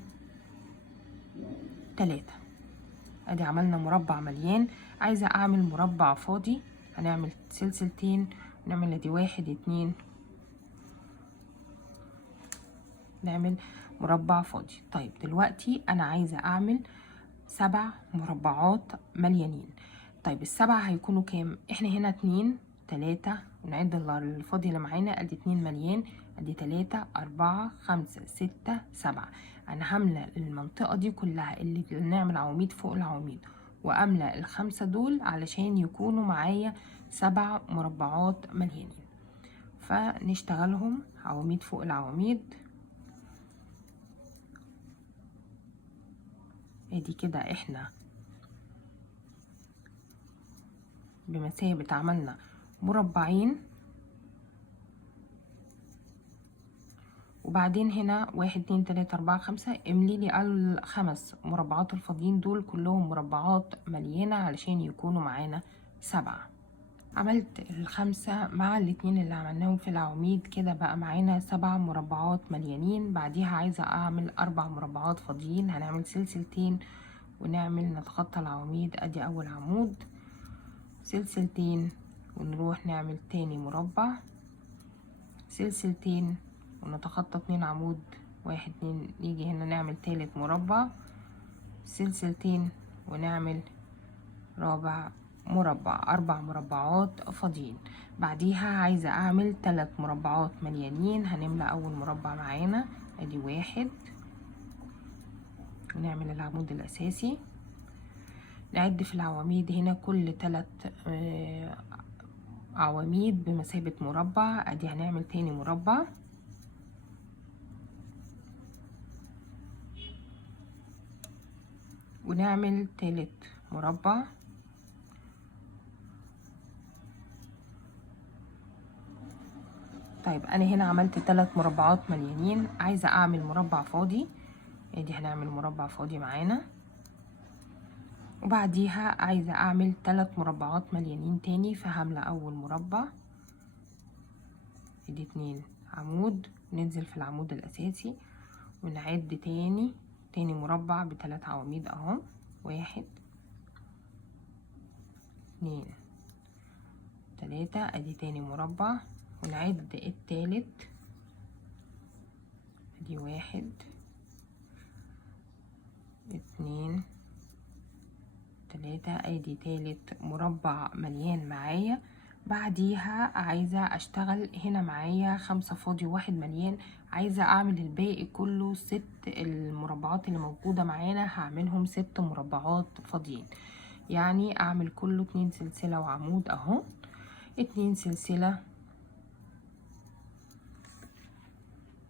3. ادي عملنا مربع مليان. عايزة اعمل مربع فاضي، هنعمل سلسلتين ونعمل ادي 1 2، نعمل مربع فاضي. طيب دلوقتي انا عايزة اعمل 7 مربعات مليانين. طيب ال7 هيكونوا كام؟ احنا هنا 2 3، ونعد الفاضي اللي معانا. ادي 2 مليان، ادي 3 4 5 6 7. انا هملى المنطقة دي كلها اللي نعمل عواميد فوق العواميد، واملى ال5 دول علشان يكونوا معايا 7 مربعات مليانين. فنشتغلهم عواميد فوق العواميد. ادي كده احنا بمثابة عملنا مربعين، وبعدين هنا 1 2 3 4 5. املي لي ال5 مربعات الفاضيين دول كلهم مربعات مليانة علشان يكونوا معانا 7. عملت ال5 مع الاتنين اللي عملناهم في العواميد، كده بقى معانا 7 مربعات مليانين. بعديها عايزة اعمل 4 مربعات فاضيين، هنعمل سلسلتين ونعمل نتخطى العواميد. ادي اول عمود، سلسلتين ونروح نعمل تاني مربع، سلسلتين ونتخطى 2 عمود، 1 2، نيجي هنا نعمل تالت مربع، سلسلتين ونعمل رابع مربع. 4 مربعات فاضيين. بعديها عايزة اعمل 3 مربعات مليانين. هنملى اول مربع معانا، ادي 1، ونعمل العمود الاساسي. نعد في العواميد هنا كل 3 عواميد بمثابة مربع. ادي هنعمل تاني مربع، ونعمل تالت مربع، طيب انا هنا عملت 3 مربعات مليانين. عايزة اعمل مربع فاضي، ادي هنعمل مربع فاضي معانا. وبعديها عايزة اعمل 3 مربعات مليانين تاني، فهملى اول مربع، ادي 2 عمود، ننزل في العمود الاساسي ونعد تاني مربع ب3 عواميد اهو. 1 2 3، ادي تاني مربع، ونعد التالت، ادي 1 2 3، ادي تالت مربع مليان معايا. بعديها عايزة اشتغل هنا معايا 5 فاضي و1 مليان. عايزة اعمل الباقي كله 6 المربعات اللي موجودة معانا هعملهم 6 مربعات فاضيين، يعني اعمل كله 2 سلسلة وعمود اهو، 2 سلسلة،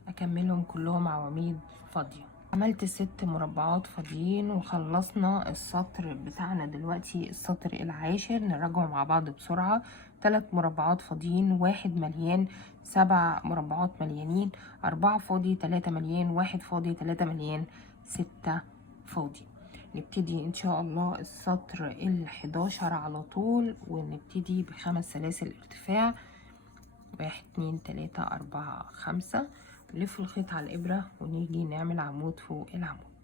اكملهم كلهم عواميد فاضية. عملت 6 مربعات فاضيين وخلصنا السطر بتاعنا. دلوقتي السطر العاشر نراجعه مع بعض بسرعة. 3 مربعات فاضيين، 1 مليان، 7 مربعات مليانين، 4 فاضي، 3 مليان، 1 فاضي، 3 مليان، 6 فاضي. نبتدي ان شاء الله السطر ال11 على طول، ونبتدي ب5 سلاسل ارتفاع، 1 2 3 4 5. نلف الخيط على الابره ونيجي نعمل عمود فوق العمود.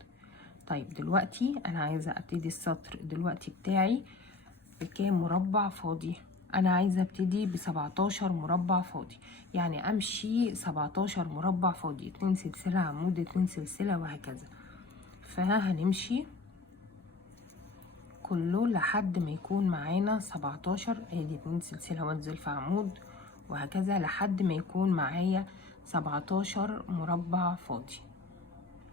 طيب دلوقتي انا عايزه ابتدي السطر دلوقتي بتاعي بكام مربع فاضي؟ انا عايزه ابتدي ب17 مربع فاضي، يعني امشي 17 مربع فاضي، 2 سلسله عمود، 2 سلسله، وهكذا. فهنمشي كله لحد ما يكون معانا 17. ادي 2 سلسله وانزل في عمود، وهكذا لحد ما يكون معايا 17 مربع فاضي.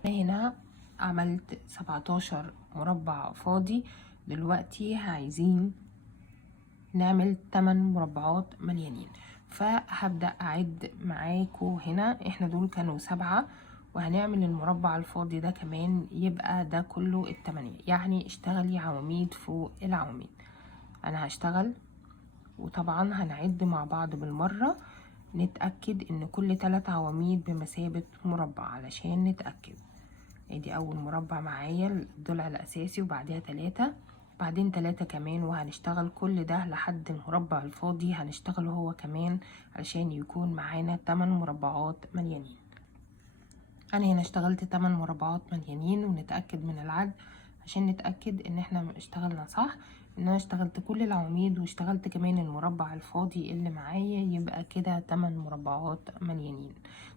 هنا عملت 17 مربع فاضي. دلوقتي عايزين نعمل 8 مربعات مليانين، فهبدأ اعد معاكم. هنا احنا دول كانوا 7، وهنعمل المربع الفاضي ده كمان، يبقى ده كله ال8. يعني اشتغلي عواميد فوق العواميد. انا هشتغل، وطبعا هنعد مع بعض بالمرة نتأكد ان كل 3 عواميد بمثابة مربع علشان نتأكد. ادي اول مربع معايا الضلع الاساسي، وبعدها 3، بعدين 3 كمان، وهنشتغل كل ده لحد المربع الفاضي هنشتغله هو كمان علشان يكون معانا 8 مربعات مليانين. انا هنا اشتغلت 8 مربعات مليانين، ونتأكد من العد عشان نتأكد ان احنا اشتغلنا صح. ان انا اشتغلت كل العواميد واشتغلت كمان المربع الفاضي اللي معايا، يبقى كده 8 مربعات مليانين.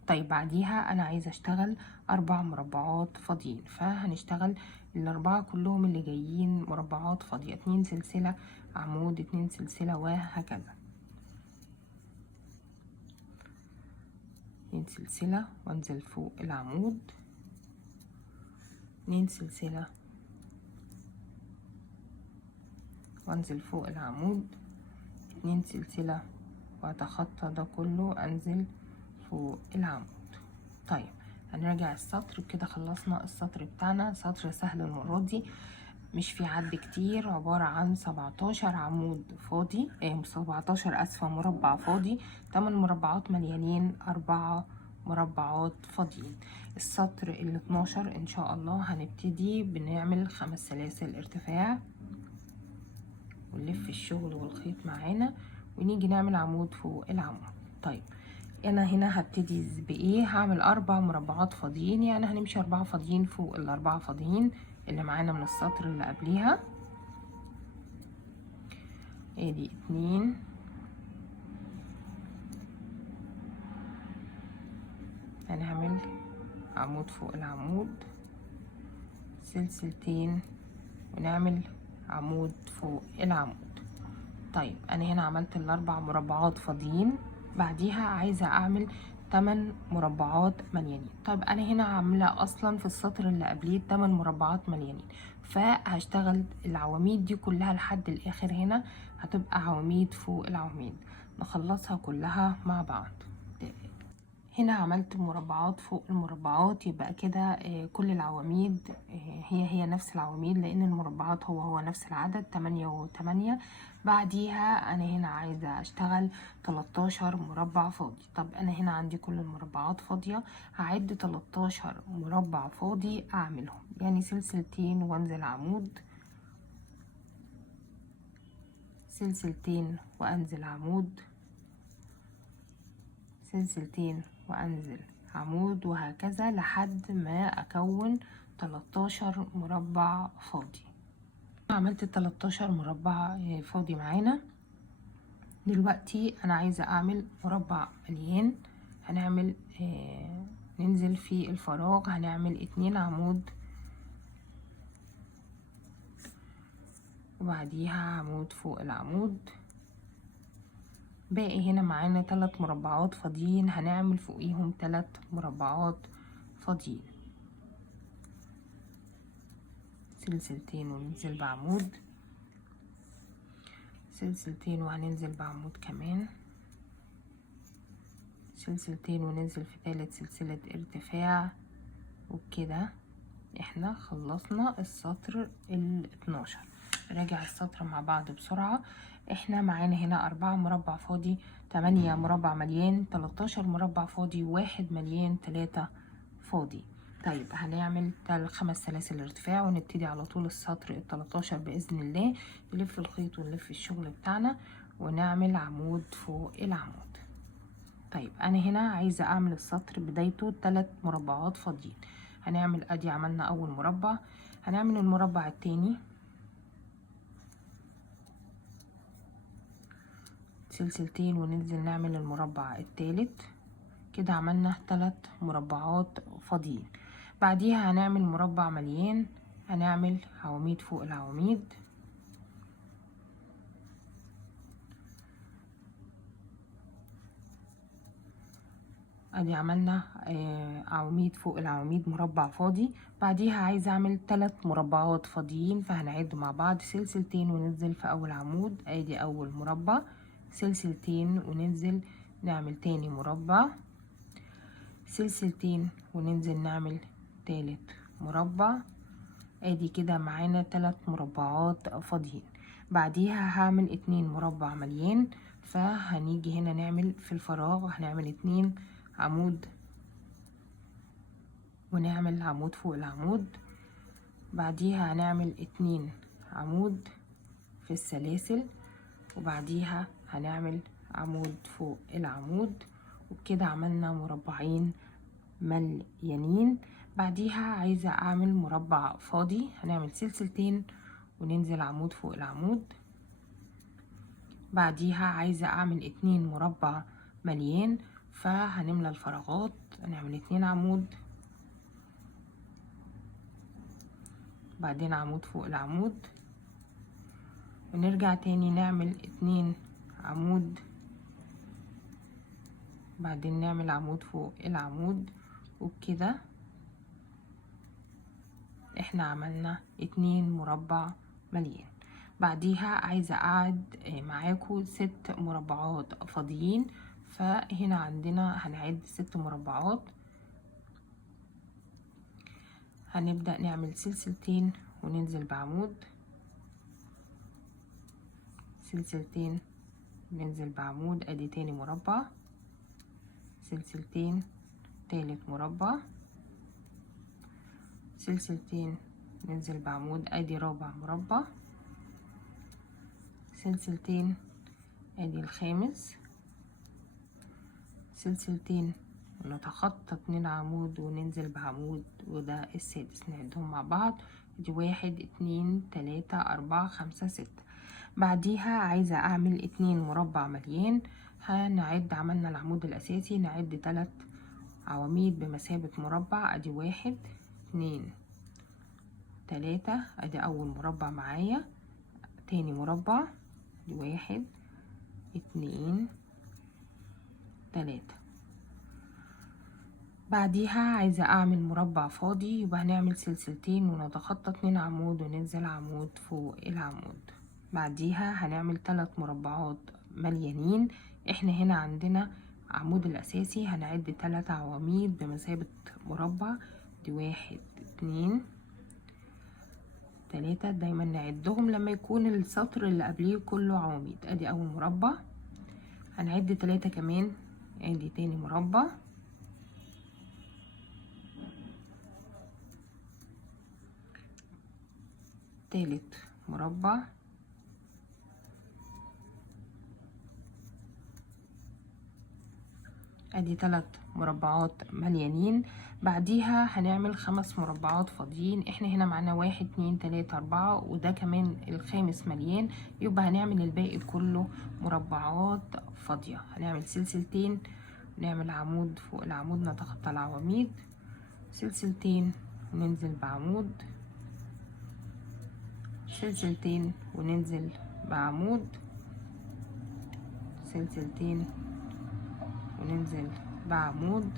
طيب بعديها انا عايزة اشتغل 4 مربعات فاضيين، فهنشتغل الاربعة كلهم اللي جايين مربعات فاضية، 2 سلسلة عمود، 2 سلسلة، وهكذا. 2 سلسلة وانزل فوق العمود، 2 سلسلة وانزل فوق العمود، 2 سلسلة واتخطى ده كله انزل فوق العمود. طيب هنرجع السطر كده، خلصنا السطر بتاعنا. سطر سهل المرة دي، مش في عد كتير، عبارة عن 17 عمود فاضي، 17 اسفة مربع فاضي، 8 مربعات مليانين، 4 مربعات فاضيين. السطر ال 12 ان شاء الله هنبتدي بنعمل 5 سلاسل ارتفاع، ونلف الشغل والخيط معانا، ونيجي نعمل عمود فوق العمود. طيب انا هنا هبتدي بايه؟ هعمل 4 مربعات فاضيين، يعني هنمشي 4 فاضيين فوق ال4 فاضيين اللي معانا من السطر اللي قبليها. ادي 2، هنعمل عمود فوق العمود، سلسلتين، ونعمل عمود فوق العمود. طيب انا هنا عملت ال4 مربعات فاضيين، بعديها عايزة اعمل 8 مربعات مليانين. طيب انا هنا عاملة اصلا في السطر اللي قبليه 8 مربعات مليانين، فهشتغل العواميد دي كلها لحد الاخر. هنا هتبقى عواميد فوق العواميد، نخلصها كلها مع بعض. هنا عملت مربعات فوق المربعات، يبقى كده كل العواميد هي نفس العواميد، لان المربعات هو نفس العدد 8 و8. بعديها انا هنا عايزة اشتغل 13 مربع فاضي. طب انا هنا عندي كل المربعات فاضية، هعد 13 مربع فاضي اعملهم، يعني سلسلتين وانزل عمود، سلسلتين وانزل عمود، سلسلتين وانزل عمود، وهكذا لحد ما اكون 13 مربع فاضي. عملت 13 مربع فاضي معانا. دلوقتي انا عايزة اعمل مربع مليان، هنعمل ننزل في الفراغ، هنعمل 2 عمود، وبعديها عمود فوق العمود. باقي هنا معانا 3 مربعات فاضيين، هنعمل فوقيهم 3 مربعات فاضيين، سلسلتين وننزل بعمود، سلسلتين وهننزل بعمود كمان، سلسلتين وننزل في 3 سلسلة ارتفاع. وبكده احنا خلصنا السطر ال 12. راجع السطر مع بعض بسرعة. احنا معانا هنا 4 مربع فاضي، 8 مربع مليان، 13 مربع فاضي، 1 مليان، 3 فاضي. طيب هنعمل 5 سلاسل ارتفاع، ونبتدي على طول السطر ال 13 بإذن الله. نلف الخيط ونلف الشغل بتاعنا، ونعمل عمود فوق العمود. طيب انا هنا عايزة اعمل السطر بدايته 3 مربعات فاضيين. هنعمل ادي عملنا اول مربع، هنعمل المربع التاني، سلسلتين وننزل نعمل المربع التالت. كده عملنا 3 مربعات فاضيين. بعديها هنعمل مربع مليان، هنعمل عواميد فوق العواميد، ادي عملنا عواميد فوق العواميد، مربع فاضي. بعديها عايزه اعمل 3 مربعات فاضيين، فهنعد مع بعض، سلسلتين وننزل في اول عمود، ادي اول مربع، سلسلتين وننزل نعمل تاني مربع، سلسلتين وننزل نعمل تالت مربع. ادي كده معانا 3 مربعات فاضيين. بعديها هعمل 2 مربع مليان، فهنيجي هنا نعمل في الفراغ، هنعمل 2 عمود، ونعمل عمود فوق العمود. بعديها هنعمل 2 عمود في السلاسل، وبعديها هنعمل عمود فوق العمود، وبكده عملنا مربعين مليانين. بعديها عايزة اعمل مربع فاضي، هنعمل سلسلتين وننزل عمود فوق العمود. بعديها عايزة اعمل 2 مربع مليان، فهنملى الفراغات، هنعمل 2 عمود، بعدين عمود فوق العمود، ونرجع تاني نعمل 2 عمود، بعدين نعمل عمود فوق العمود، وبكده احنا عملنا 2 مربع مليان. بعديها عايزة اقعد معاكم 6 مربعات فاضيين، فهنا عندنا هنعد 6 مربعات. هنبدأ نعمل سلسلتين وننزل بعمود، سلسلتين ننزل بعمود، ادي تاني مربع، سلسلتين، تالت مربع، سلسلتين ننزل بعمود، ادي رابع مربع، سلسلتين، ادي الخامس، سلسلتين ونتخطى 2 عمود وننزل بعمود، وده السادس. نعدهم مع بعض، ادي 1 2 3 4 5 6. بعديها عايزة اعمل 2 مربع مليان. هنعد، عملنا العمود الاساسي، نعد 3 عواميد بمثابة مربع، ادي 1 2 3، ادي اول مربع معايا، تاني مربع، ادي 1 2 3. بعديها عايزة اعمل مربع فاضي، يبقى هنعمل سلسلتين ونتخطى 2 عمود وننزل عمود فوق العمود. بعديها هنعمل 3 مربعات مليانين. احنا هنا عندنا عمود الاساسي، هنعد 3 عواميد بمثابة مربع، دي 1 2 3. دايما نعدهم لما يكون السطر اللي قبليه كله عواميد. ادي اول مربع، هنعد 3 كمان، ادي تاني مربع، تالت مربع، ادي 3 مربعات مليانين. بعديها هنعمل 5 مربعات فاضيين. احنا هنا معانا 1 2 3 4، وده كمان الخامس مليان، يبقى هنعمل الباقي كله مربعات فاضية. هنعمل سلسلتين، نعمل عمود فوق العمود، نتخطى العواميد، سلسلتين وننزل بعمود، سلسلتين وننزل بعمود، سلسلتين وننزل بعمود،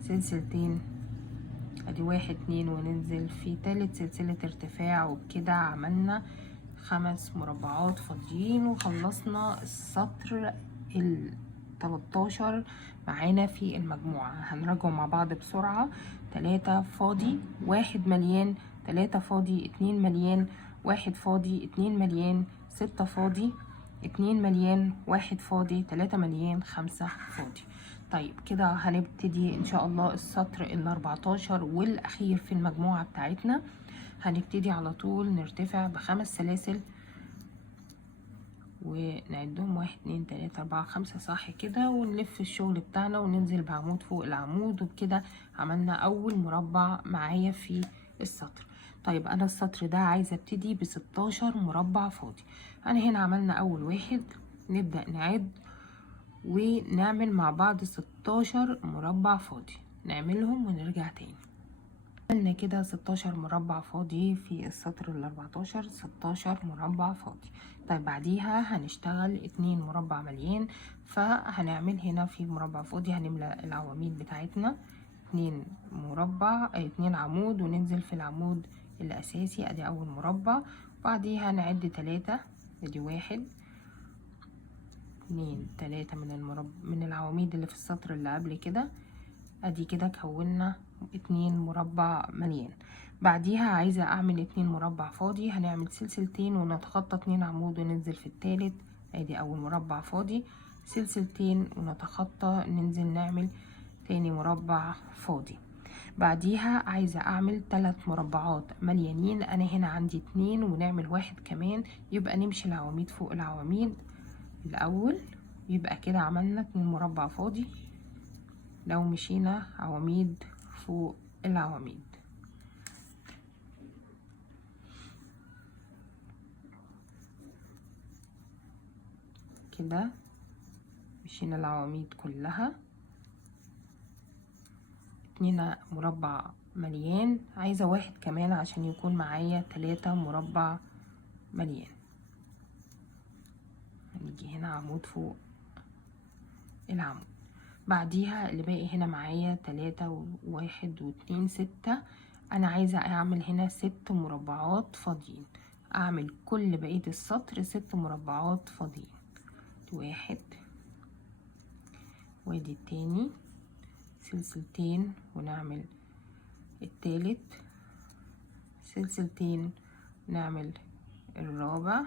سلسلتين، ادي 1 2، وننزل في تالت سلسلة ارتفاع. وبكده عملنا 5 مربعات فاضيين، وخلصنا السطر ال13 معانا في المجموعة. هنراجعه مع بعض بسرعة: 3 فاضي، 1 مليان، 3 فاضي، 2 مليان، 1 فاضي، 2 مليان، 6 فاضي، 2 مليان، 1 فاضي، 3 مليان، 5 فاضي. طيب كده هنبتدي ان شاء الله السطر ال14 والاخير في المجموعة بتاعتنا. هنبتدي على طول نرتفع ب5 سلاسل ونعدهم 1 2 3 4 5 صح كده، ونلف الشغل بتاعنا وننزل بعمود فوق العمود. وبكده عملنا اول مربع معايا في السطر. طيب انا السطر ده عايزه ابتدي ب16 مربع فاضي. انا هنا عملنا اول واحد، نبدأ نعد ونعمل مع بعض 16 مربع فاضي، نعملهم ونرجع تاني. عملنا كده 16 مربع فاضي في السطر ال14، 16 مربع فاضي. طيب بعديها هنشتغل 2 مربع مليان، فهنعمل هنا في مربع فاضي هنملى العواميد بتاعتنا 2 مربع 2 عمود، وننزل في العمود الاساسي، ادي اول مربع. بعديها نعد 3، ادي 1 2 3 من العواميد اللي في السطر اللي قبل كده. ادي كده كونا 2 مربع مليان. بعديها عايزة اعمل 2 مربع فاضي، هنعمل سلسلتين ونتخطى 2 عمود وننزل في التالت، ادي اول مربع فاضي، سلسلتين ونتخطى، ننزل نعمل تاني مربع فاضي. بعديها عايزة اعمل 3 مربعات مليانين، انا هنا عندي 2 ونعمل 1 كمان، يبقى نمشي العواميد فوق العواميد الاول، يبقى كده عملنا 2 مربع فاضي لو مشينا عواميد فوق العواميد. كده مشينا العواميد كلها، 2 مربع مليان، عايزة 1 كمان عشان يكون معايا 3 مربع مليان. هنيجي هنا عمود فوق العمود. بعديها اللي باقي هنا معايا 3 و1 و2 6، انا عايزة اعمل هنا 6 مربعات فاضيين، اعمل كل بقية السطر 6 مربعات فاضيين. 1 وادي التاني، سلسلتين ونعمل التالت، سلسلتين نعمل الرابع،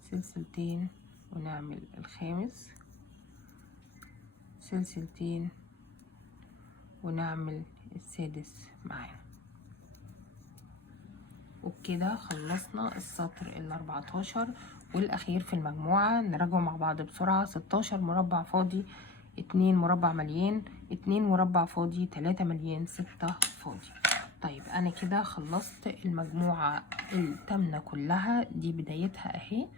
سلسلتين ونعمل الخامس، سلسلتين ونعمل السادس معانا. وبكده خلصنا السطر ال14 والاخير في المجموعة. نراجعه مع بعض بسرعة. 16 مربع فاضي، 2 مربع مليان، 2 مربع فاضي، 3 مليان، 6 فاضي. طيب انا كده خلصت المجموعة التامنة كلها، دي بدايتها اهي.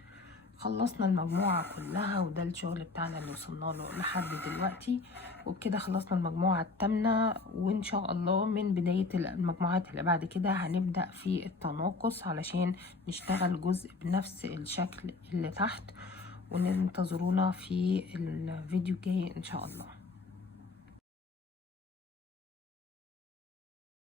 خلصنا المجموعة كلها وده الشغل بتاعنا اللي وصلنا له لحد دلوقتي. وبكده خلصنا المجموعة التامنة، وان شاء الله من بداية المجموعات اللي بعد كده هنبدأ في التناقص علشان نشتغل جزء بنفس الشكل اللي تحت. وننتظرونا في الفيديو الجاي ان شاء الله.